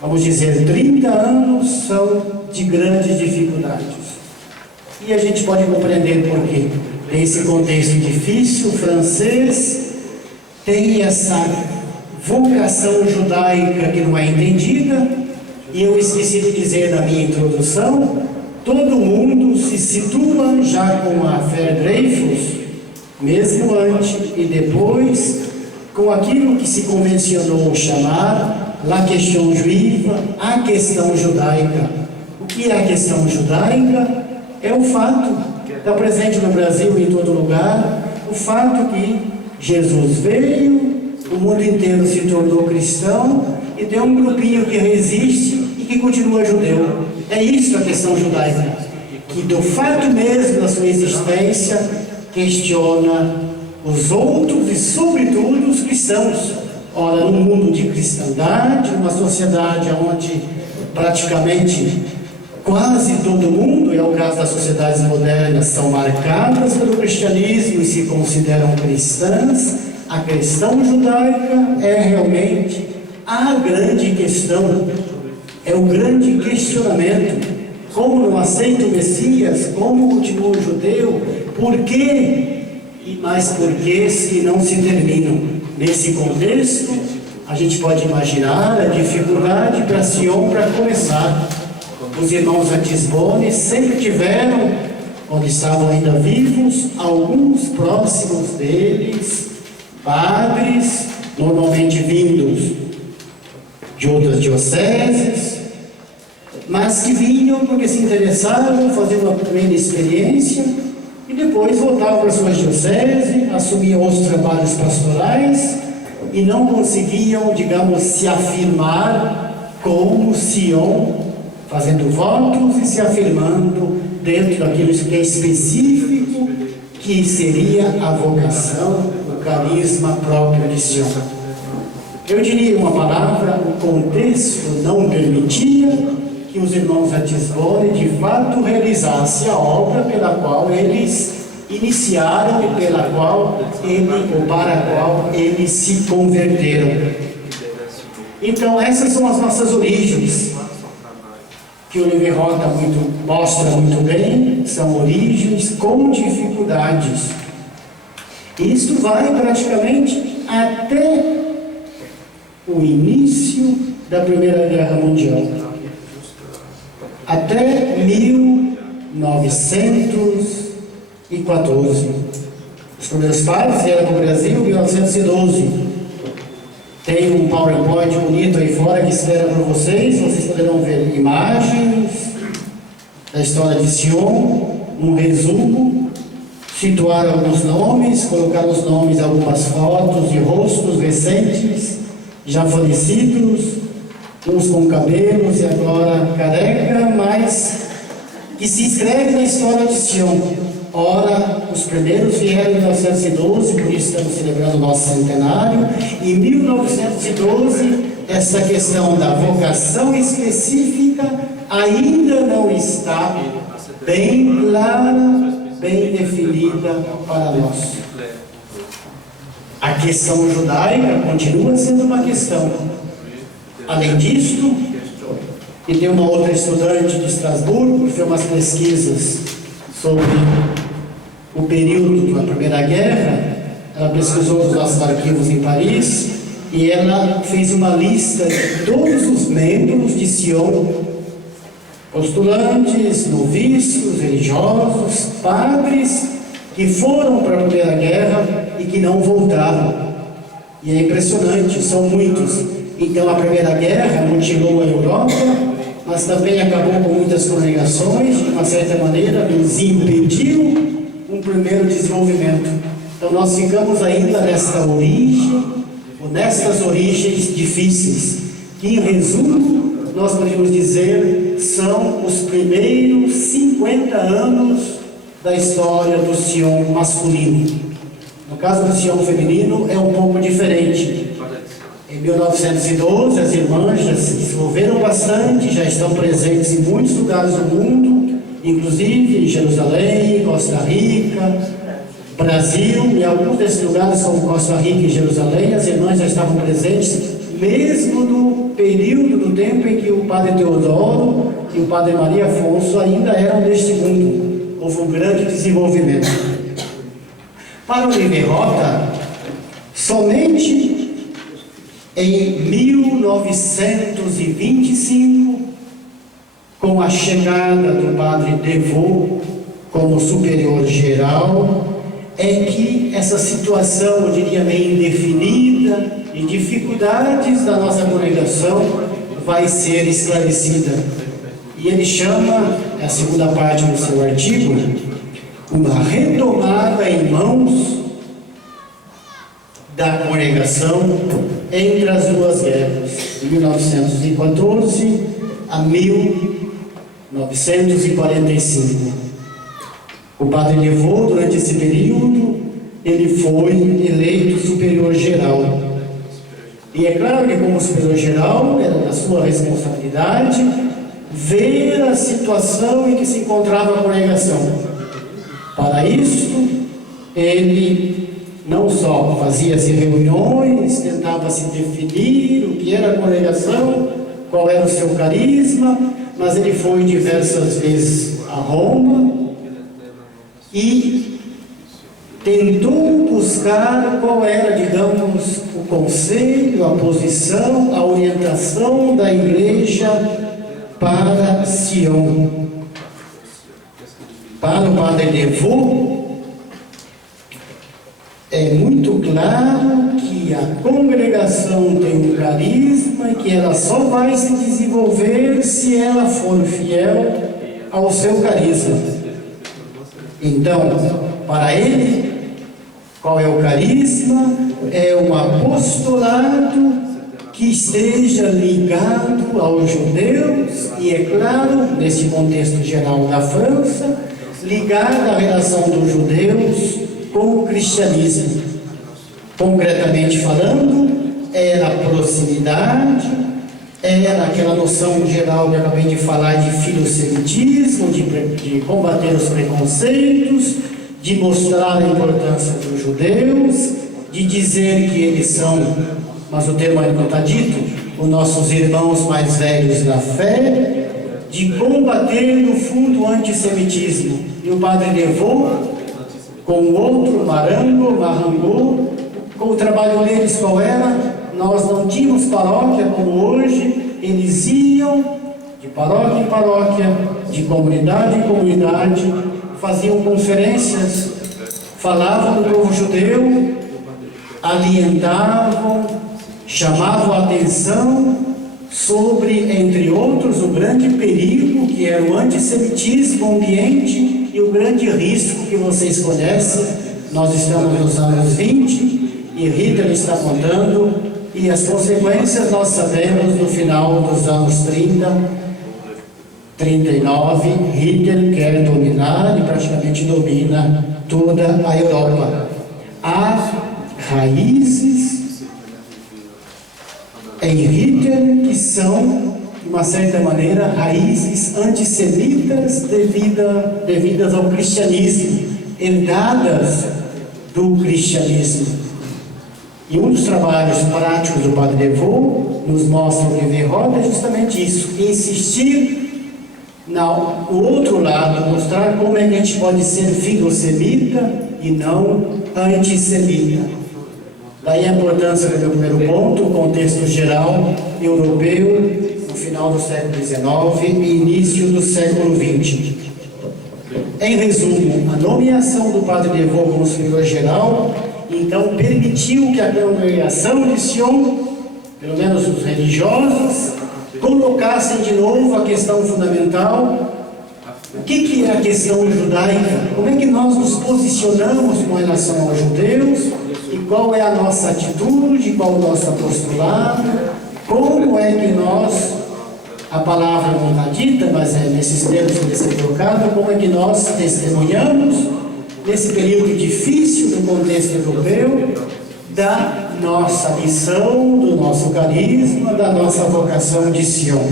vamos dizer, 30 anos são de grandes dificuldades. E a gente pode compreender por quê. Nesse contexto difícil, o francês tem essa vocação judaica que não é entendida, e eu esqueci de dizer na minha introdução, todo mundo se situa já com a Affaire Dreyfus, mesmo antes e depois, com aquilo que se convencionou chamar la question juive, a questão judaica. O que é a questão judaica? É o fato está presente no Brasil e em todo lugar, o fato que Jesus veio, o mundo inteiro se tornou cristão e tem um grupinho que resiste e que continua judeu. É isso a questão judaica, que do fato mesmo da sua existência questiona os outros e sobretudo os cristãos. Ora, num mundo de cristandade, numa sociedade onde praticamente quase todo mundo, é o caso das sociedades modernas, são marcadas pelo cristianismo e se consideram cristãs, a questão judaica é realmente a grande questão, é o grande questionamento. Como não aceita o Messias? Como continua judeu? Por quê? E mais por que se não se terminam? Nesse contexto, a gente pode imaginar a dificuldade para Sion para começar. Os irmãos Ratisbonne sempre tiveram, quando estavam ainda vivos, alguns próximos deles, padres, normalmente vindos de outras dioceses, mas que vinham porque se interessavam, faziam uma primeira experiência e depois voltavam para suas dioceses, assumiam outros trabalhos pastorais e não conseguiam, digamos, se afirmar como Sion, fazendo votos e se afirmando dentro daquilo que é específico, que seria a vocação, o carisma próprio de Sion. Eu diria uma palavra, o contexto não permitia que os irmãos Ratisbonne de fato realizassem a obra pela qual eles iniciaram e pela qual ou para a qual eles se converteram. Então essas são as nossas origens, que o Olivier Rota mostra muito bem, são origens com dificuldades. Isto vai praticamente até o início da Primeira Guerra Mundial, até 1914. Os primeiros padres vieram para o Brasil em 1912. Tem um PowerPoint bonito aí fora que espera para vocês poderão ver imagens da história de Sion, um resumo, situar alguns nomes, colocar os nomes em algumas fotos de rostos recentes, já falecidos, uns com cabelos e agora careca, mas que se inscreve na história de Sion. Ora, os primeiros vieram em 1912, por isso estamos celebrando o nosso centenário. Em 1912, essa questão da vocação específica ainda não está bem clara, bem definida para nós. A questão judaica continua sendo uma questão. Além disso, e tem uma outra estudante de Estrasburgo que fez umas pesquisas sobre o período da Primeira Guerra. Ela pesquisou os nossos arquivos em Paris e ela fez uma lista de todos os membros de Sion, postulantes, noviços, religiosos, padres que foram para a Primeira Guerra e que não voltaram. E é impressionante, são muitos. Então a Primeira Guerra mutilou a Europa, mas também acabou com muitas congregações, de uma certa maneira nos impediu um primeiro desenvolvimento. Então nós ficamos ainda nesta origem, ou nestas origens difíceis, que em resumo nós podemos dizer são os primeiros 50 anos da história do Sion masculino. No caso do Sion feminino é um pouco diferente. Em 1912 as irmãs já se desenvolveram bastante, já estão presentes em muitos lugares do mundo, inclusive em Jerusalém, Costa Rica, Brasil, e alguns desses lugares como Costa Rica e Jerusalém, as irmãs já estavam presentes, mesmo no período do tempo em que o padre Teodoro e o padre Maria Afonso ainda eram deste mundo. Houve um grande desenvolvimento. Para o Olivier Rota, somente em 1925, com a chegada do padre Devaux como superior geral, é que essa situação, eu diria, meio indefinida e dificuldades da nossa congregação vai ser esclarecida. E ele chama, a segunda parte do seu artigo, uma retomada em mãos da congregação entre as duas guerras, de 1914 a 1945. O padre Levô, durante esse período, ele foi eleito superior-geral. E é claro que, como superior-geral, era da sua responsabilidade ver a situação em que se encontrava a congregação. Para isso, ele não só fazia-se reuniões, tentava se definir o que era a congregação, qual era o seu carisma, mas ele foi diversas vezes a Roma e tentou buscar qual era, digamos, o conselho, a posição, a orientação da igreja para Sião. Para o padre Levô, é muito claro que a congregação tem um carisma e que ela só vai se desenvolver se ela for fiel ao seu carisma. Então, para ele, qual é o carisma? É um apostolado que esteja ligado aos judeus e, é claro, nesse contexto geral da França, ligado à relação dos judeus com o cristianismo. Concretamente falando, era a proximidade, era aquela noção geral que eu acabei de falar de filosemitismo, de combater os preconceitos, de mostrar a importância dos judeus, de dizer que eles são, mas o termo ainda não está dito, os nossos irmãos mais velhos da fé, de combater no fundo o antissemitismo. E o padre Levô, com o outro, Marangô, com o trabalho deles qual era? Nós não tínhamos paróquia como hoje, eles iam de paróquia em paróquia, de comunidade em comunidade, faziam conferências, falavam do povo judeu, alientavam, chamavam a atenção sobre, entre outros, o grande perigo que era o antissemitismo ambiente e o grande risco que vocês conhecem. Nós estamos nos anos 20 e Hitler está contando, e as consequências nós sabemos no final dos anos 39, Hitler quer dominar e praticamente domina toda a Europa. Há raízes em Hitler que são, de uma certa maneira, raízes antissemitas devidas ao cristianismo, herdadas do cristianismo. E um dos trabalhos práticos do padre Levô nos mostra o dever roda é justamente isso, insistir no outro lado, mostrar como é que a gente pode ser filosemita e não antissemita. Daí a importância do meu primeiro ponto, o contexto geral europeu no final do século XIX e início do século XX. Em resumo, a nomeação do padre Levô como superior-geral então permitiu que a congregação de Sion, pelo menos os religiosos, colocassem de novo a questão fundamental. O que é a questão judaica? Como é que nós nos posicionamos com relação aos judeus? E qual é a nossa atitude? Qual o nosso apostolado? Como é que nós, a palavra não está dita, mas é nesses termos que deve ser colocado, como é que nós testemunhamos nesse período difícil do contexto europeu, da nossa missão, do nosso carisma, da nossa vocação de Sion.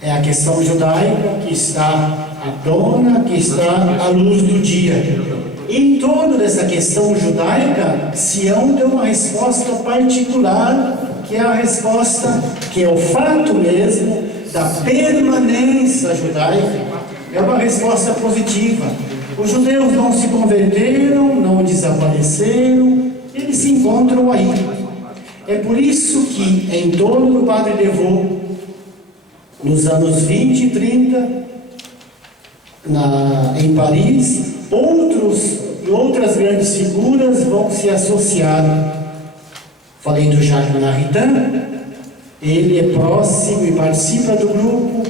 É a questão judaica que está à tona, que está à luz do dia. E em torno dessa questão judaica, Sião deu uma resposta particular, que é a resposta, que é o fato mesmo da permanência judaica. É uma resposta positiva. Os judeus não se converteram, não desapareceram, eles se encontram aí. É por isso que, em torno do padre Levô, nos anos 20 e 30, em Paris, outras grandes figuras vão se associar. Falei do Jacques Maritain, ele é próximo e participa do grupo.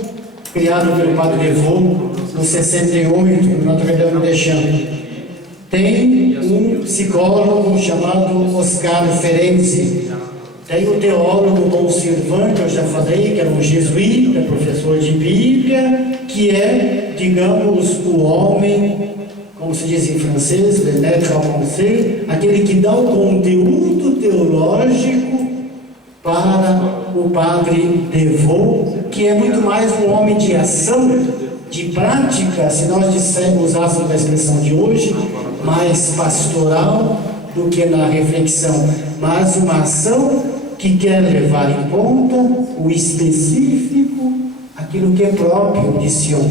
criado pelo Padre Devaux, no 68, no Notre-Dame de Champs. Tem um psicólogo chamado Oscar Ferenczi. Tem o teólogo Dom Sylvain, que eu já falei, que era um jesuíta, professor de Bíblia, que é, digamos, o homem, como se diz em francês, le maître à penser, aquele que dá o conteúdo teológico para o Padre Devaux, que é muito mais um homem de ação, de prática, se nós usássemos a expressão de hoje, mais pastoral do que na reflexão, mas uma ação que quer levar em conta o específico, aquilo que é próprio de Sion.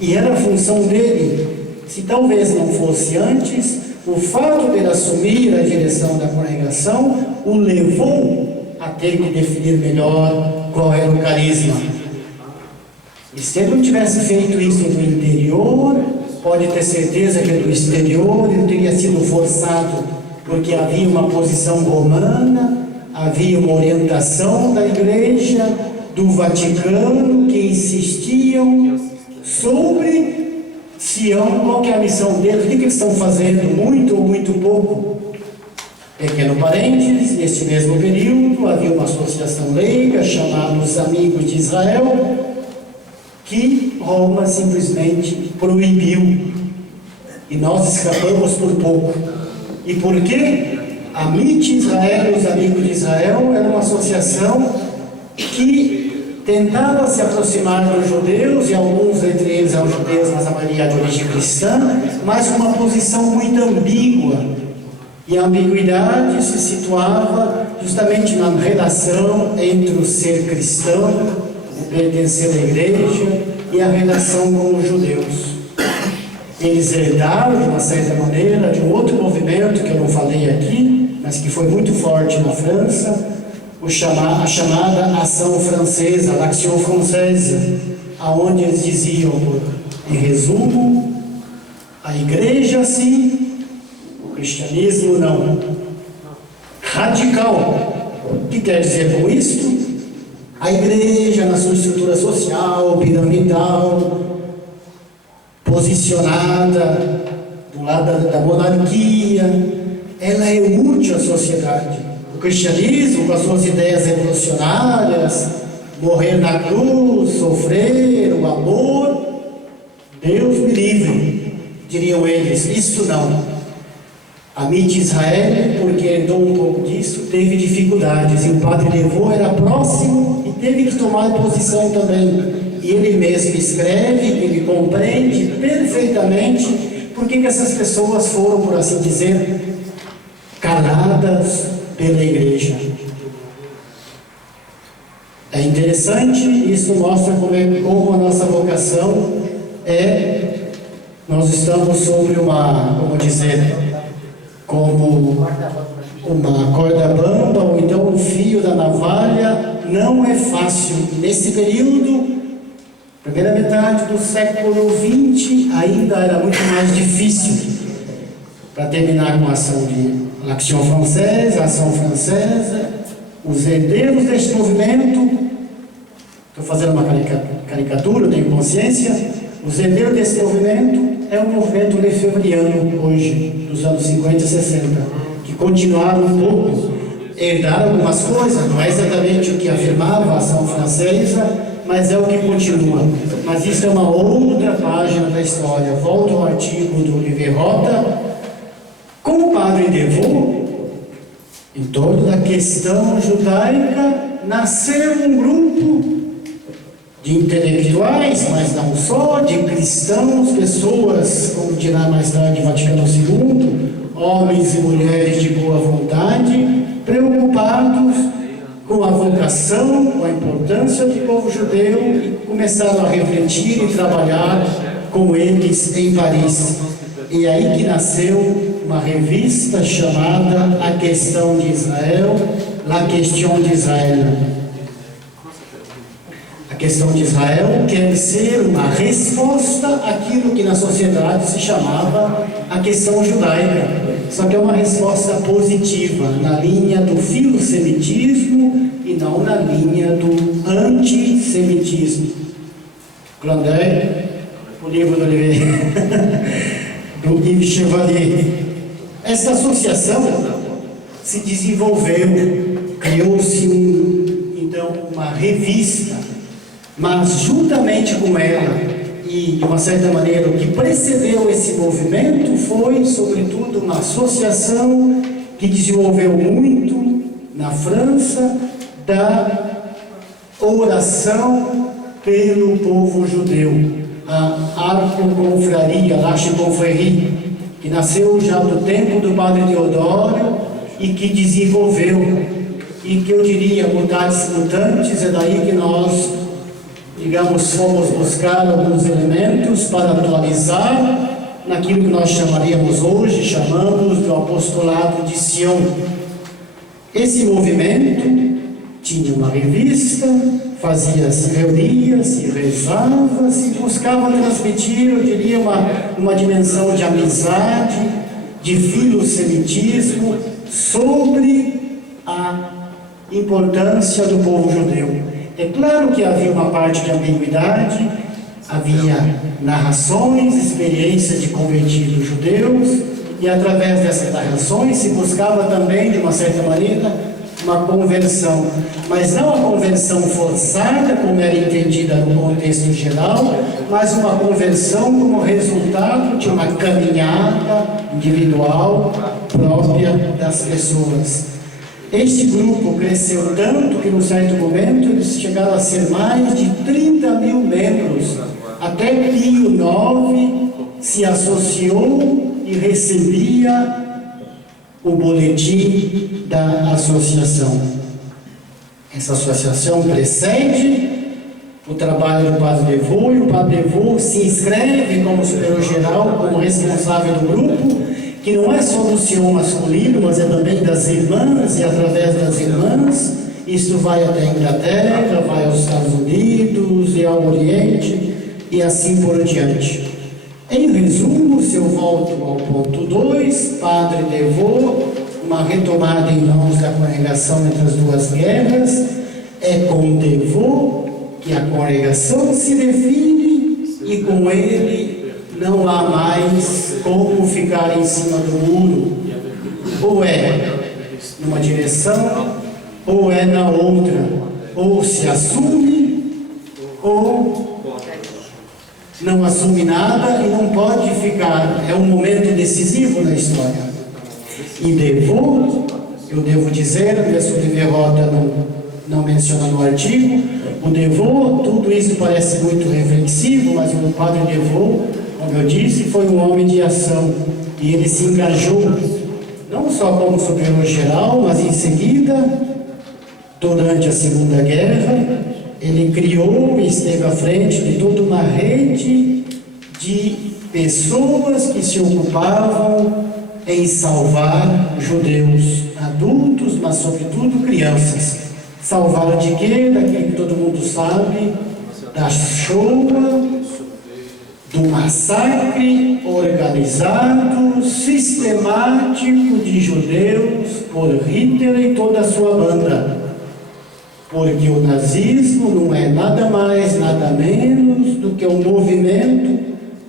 E era a função dele. Se talvez não fosse antes, o fato de ele assumir a direção da congregação o levou a ter que definir melhor qual era o carisma. E se ele não tivesse feito isso no interior, pode ter certeza que do exterior ele teria sido forçado, porque havia uma posição romana, havia uma orientação da Igreja, do Vaticano, que insistiam sobre Sião, qual que é a missão deles, o que eles estão fazendo, muito ou muito pouco. Pequeno parênteses, neste mesmo período havia uma associação leiga chamada os Amigos de Israel, que Roma simplesmente proibiu. E nós escapamos por pouco. E por quê? A MIT Israel, os Amigos de Israel, era uma associação que tentava se aproximar dos judeus, e alguns entre eles eram judeus, mas a maioria de origem cristã, mas com uma posição muito ambígua. E a ambiguidade se situava justamente na relação entre o ser cristão, o pertencer à igreja, e a relação com os judeus. Eles herdaram, de uma certa maneira, de um outro movimento que eu não falei aqui, mas que foi muito forte na França, a chamada Ação Francesa, l'Action Française, aonde eles diziam, em resumo, a igreja sim, o cristianismo não. Radical. O que quer dizer com isto? A igreja, na sua estrutura social, piramidal, posicionada do lado da monarquia, ela é útil à sociedade. O cristianismo, com as suas ideias revolucionárias, morrer na cruz, sofrer, o amor, Deus me livre, diriam eles. Isto não. A MIT Israel, porque herdou um pouco disso, teve dificuldades, e o Padre Devaux era próximo e teve que tomar posição também. E ele mesmo escreve, ele compreende perfeitamente por que essas pessoas foram, por assim dizer, caladas pela igreja. É interessante, isso mostra como a nossa vocação nós estamos sobre como uma corda bamba, ou então um fio da navalha. Não é fácil. Nesse período, primeira metade do século XX, ainda era muito mais difícil. Para terminar com a ação de l'Action Française, a ação francesa, os herdeiros deste movimento, estou fazendo uma caricatura, eu tenho consciência, os herdeiros desse movimento é o movimento lefebvriano hoje, dos anos 50 e 60, que continuaram um pouco, herdaram algumas coisas, não é exatamente o que afirmava a ação francesa, mas é o que continua. Mas isso é uma outra página da história. Volto ao artigo do Olivier Rota. Com o Padre Devaux, em torno da questão judaica, nasceu um grupo de intelectuais, mas não só, de cristãos, pessoas, como dirá mais tarde Vaticano II, homens e mulheres de boa vontade, preocupados com a vocação, com a importância do povo judeu, e começaram a refletir e trabalhar com eles em Paris. E aí que nasceu uma revista chamada A Questão de Israel, La Question d'Israël. A Questão de Israel quer ser uma resposta àquilo que na sociedade se chamava a questão judaica, só que é uma resposta positiva, na linha do filosemitismo e não na linha do antissemitismo. Grandet, o livro do Yves Chevalier. Esta associação se desenvolveu, criou-se então uma revista, mas juntamente com ela, e de uma certa maneira o que precedeu esse movimento foi, sobretudo, uma associação que desenvolveu muito na França da oração pelo povo judeu, a Arco-Confraria, l'Arche-Confrérie, que nasceu já do tempo do Padre Teodoro e que desenvolveu, e que eu diria, mutatis mutantes, é daí que nós, digamos, fomos buscar alguns elementos para atualizar naquilo que nós chamamos do apostolado de Sião. Esse movimento tinha uma revista, fazia-se, reunia-se, rezava-se, buscava transmitir, eu diria, uma dimensão de amizade, de filosemitismo, sobre a importância do povo judeu. É claro que havia uma parte de ambiguidade, havia narrações, experiências de convertidos judeus, e através dessas narrações se buscava também, de uma certa maneira, uma conversão, mas não a conversão forçada, como era entendida no contexto geral, mas uma conversão como resultado de uma caminhada individual própria das pessoas. Este grupo cresceu tanto que, num certo momento, eles chegaram a ser mais de 30 mil membros. Até Pio IX se associou e recebia o boletim da associação. Essa associação precede o trabalho do Padre Devô, e o Padre Devô se inscreve como superior geral, como responsável do grupo, que não é só do Sion masculino, mas é também das irmãs, e através das irmãs, isto vai até a Inglaterra, vai aos Estados Unidos e ao Oriente, e assim por diante. Em resumo, se eu volto ao ponto 2, Padre Devô, uma retomada em mãos da congregação entre as duas guerras, é com Devô que a congregação se define, e com ele não há mais como ficar em cima do muro. Ou é numa direção, ou é na outra. Ou se assume, ou não assume nada e não pode ficar. É um momento decisivo na história. E Devô, eu devo dizer, a minha Verrota não menciona no artigo, o Devô, tudo isso parece muito reflexivo, mas o Padre Devô, como eu disse, foi um homem de ação, e ele se engajou, não só como superior geral, mas em seguida, durante a Segunda Guerra, ele criou e esteve à frente de toda uma rede de pessoas que se ocupavam em salvar judeus, adultos, mas sobretudo crianças. Salvar de quê? Daquilo que todo mundo sabe, da Shoah, do massacre organizado, sistemático de judeus por Hitler e toda a sua banda. Porque o nazismo não é nada mais, nada menos do que um movimento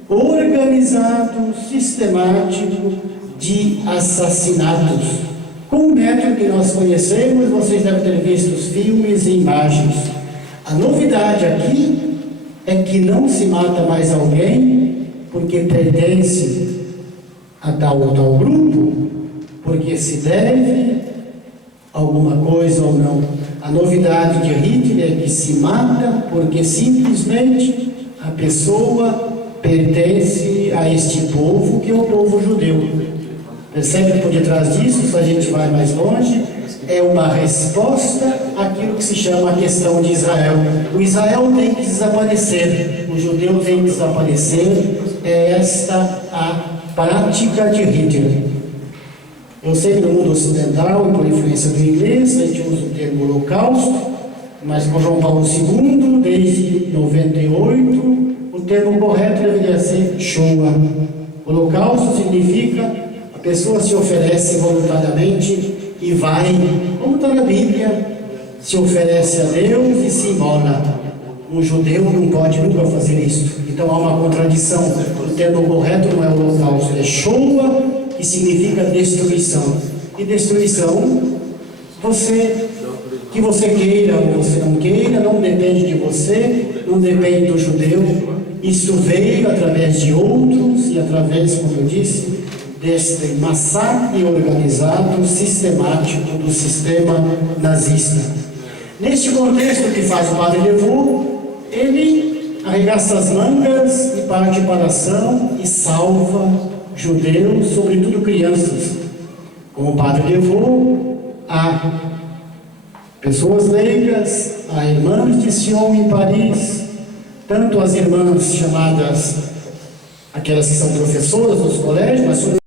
organizado, sistemático de assassinatos. Com o método que nós conhecemos, vocês devem ter visto os filmes e imagens. A novidade aqui é que não se mata mais alguém porque pertence a tal ou tal grupo, porque se deve alguma coisa ou não. A novidade de Hitler é que se mata porque simplesmente a pessoa pertence a este povo, que é o povo judeu. Percebe que por detrás disso, se a gente vai mais longe, é uma resposta àquilo que se chama a questão de Israel. O Israel tem que desaparecer, o judeu tem que desaparecer. É esta a prática de Hitler. Eu sei que no mundo ocidental, e por influência do inglês, a gente usa o termo holocausto, mas com João Paulo II, desde 98, o termo correto deveria ser Shoah. Holocausto significa a pessoa se oferece voluntariamente e vai, como está na Bíblia, se oferece a Deus e se imola. Um judeu não pode nunca fazer isso. Então há uma contradição. O termo correto não é o holocausto, é Shoah, que significa destruição. E destruição, que você queira ou você não queira, não depende de você, não depende do judeu. Isso veio através de outros e através, como eu disse, deste massacre organizado, sistemático do sistema nazista. Neste contexto que faz o Padre Levaux, ele arregaça as mangas e parte para a ação e salva judeus, sobretudo crianças. Como o Padre Levaux, há pessoas leigas, há irmãs de Sion em Paris, tanto as irmãs chamadas, aquelas que são professoras dos colégios, mas